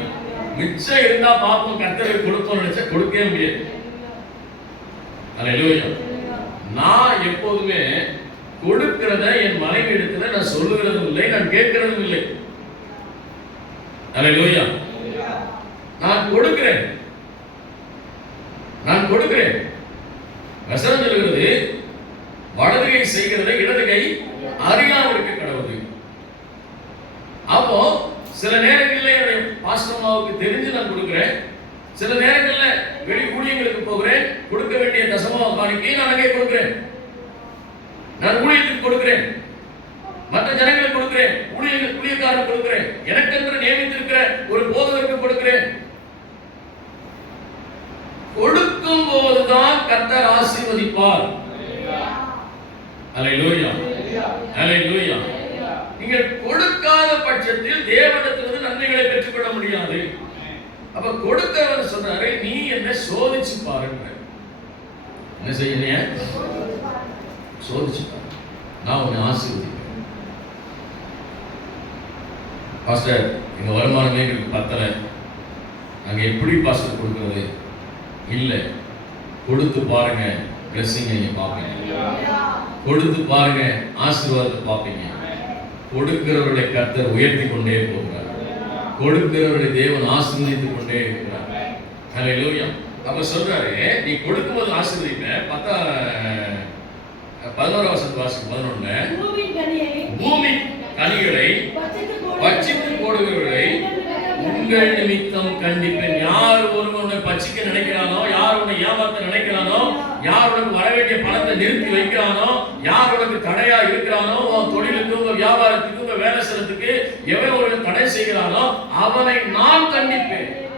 மிச்சம் இருந்தா பாப்போம், கர்த்தருக்கு கொடுப்போம் நினைச்சா கொடுக்கவே முடியாது. அல்லேலூயா. நான் எப்போதுமே கொடுக்கிறத என் மனைவி இடத்துல நான் சொல்லுகிறதும் இல்லை, நான் கேட்கிறதும் இல்லை. அல்லேலூயா. நான் கொடுக்கிறேன். வசனம் சொல்கிறது, வலது கை செய்கிறதை இடது கை அறியாமல் இருக்க கடவுது. அப்போ சில நேரங்களில் என்னுடைய பாஸ்டர்மாவுக்கு தெரிஞ்சு நான் கொடுக்கிறேன். சில நேரங்களில் வெளி ஊழியங்களுக்கு போகிறேன், கொடுக்க வேண்டிய தசம காணிக்கை நான் அங்கே கொடுக்கிறேன். நான் ஊழியத்துக்கு கொடுக்கிறேன், மற்ற ஜனங்களுக்கு கொடுக்கிறேன், ஊழியக்காரருக்கு கொடுக்கிறேன், எனக்கென்று நியமித்திருக்கிற ஒரு போதகருக்கு கொடுக்கிறேன். கொடுக்கும் போதுதான் கர்த்தர் ஆசீர்வதிப்பார். அல்லேலூயா. அல்லேலூயா. நீங்கள் கொடுக்காத பட்சத்தில் தேவனிடத்திலிருந்து நன்மைகளை பெற்றுக்கொள்ள முடியாது. அப்ப கொடுக்கிறவர் சொன்னாரு, நீ என்ன சோதிச்சு பாருங்க. என்ன செய்ய? சோதிச்சு பாரு, நான் உன்னை ஆசீர்வதிப்பேன். பாஸ்டர், எங்க வருமானமே எங்களுக்கு பத்தல, நாங்க எப்படி பாஸ்டர் கொடுக்கிறது? இல்ல, கொடுத்து பாருங்க, பிளஸிங் நீங்க பாப்பீங்க. கொடுத்து பாருங்க, ஆசீர்வாதத்தை பாப்பீங்க. கொடுக்கிறவர்களை கர்த்தர் உயர்த்தி கொண்டே போகிறார். கொடுக்கிறவர்களை தேவன் ஆசீர்வதித்துக் கொண்டே இருக்கிறார். ஹல்லேலூயா. அப்ப சொல்றாரு, நீ கொடுக்கும்போது ஆசீர்வதிப்ப. 11 வசனம் வாசிக்கும். 11 பூமி கனிகளை பட்சித்து போடுகிறவர்களை உங்கள் நிமித்தம் கண்டிப்பேன். யார் ஒருவனை பட்சிக்க நினைக்கிறானோ, யார் உன்னை ஏமாத்த நினைக்கிறானோ, யார் உனக்கு வர வேண்டிய பணத்தை நிறுத்தி வைக்கிறானோ, யார் உனக்கு தடையா இருக்கிறானோ, உன் தொழிலுக்கு, உங்க வியாபாரத்துக்கு, உங்க வேலை ஸ்தலத்துக்கு எவன் ஒரு தடை செய்கிறானோ அவனை நான் கண்டிப்பேன்.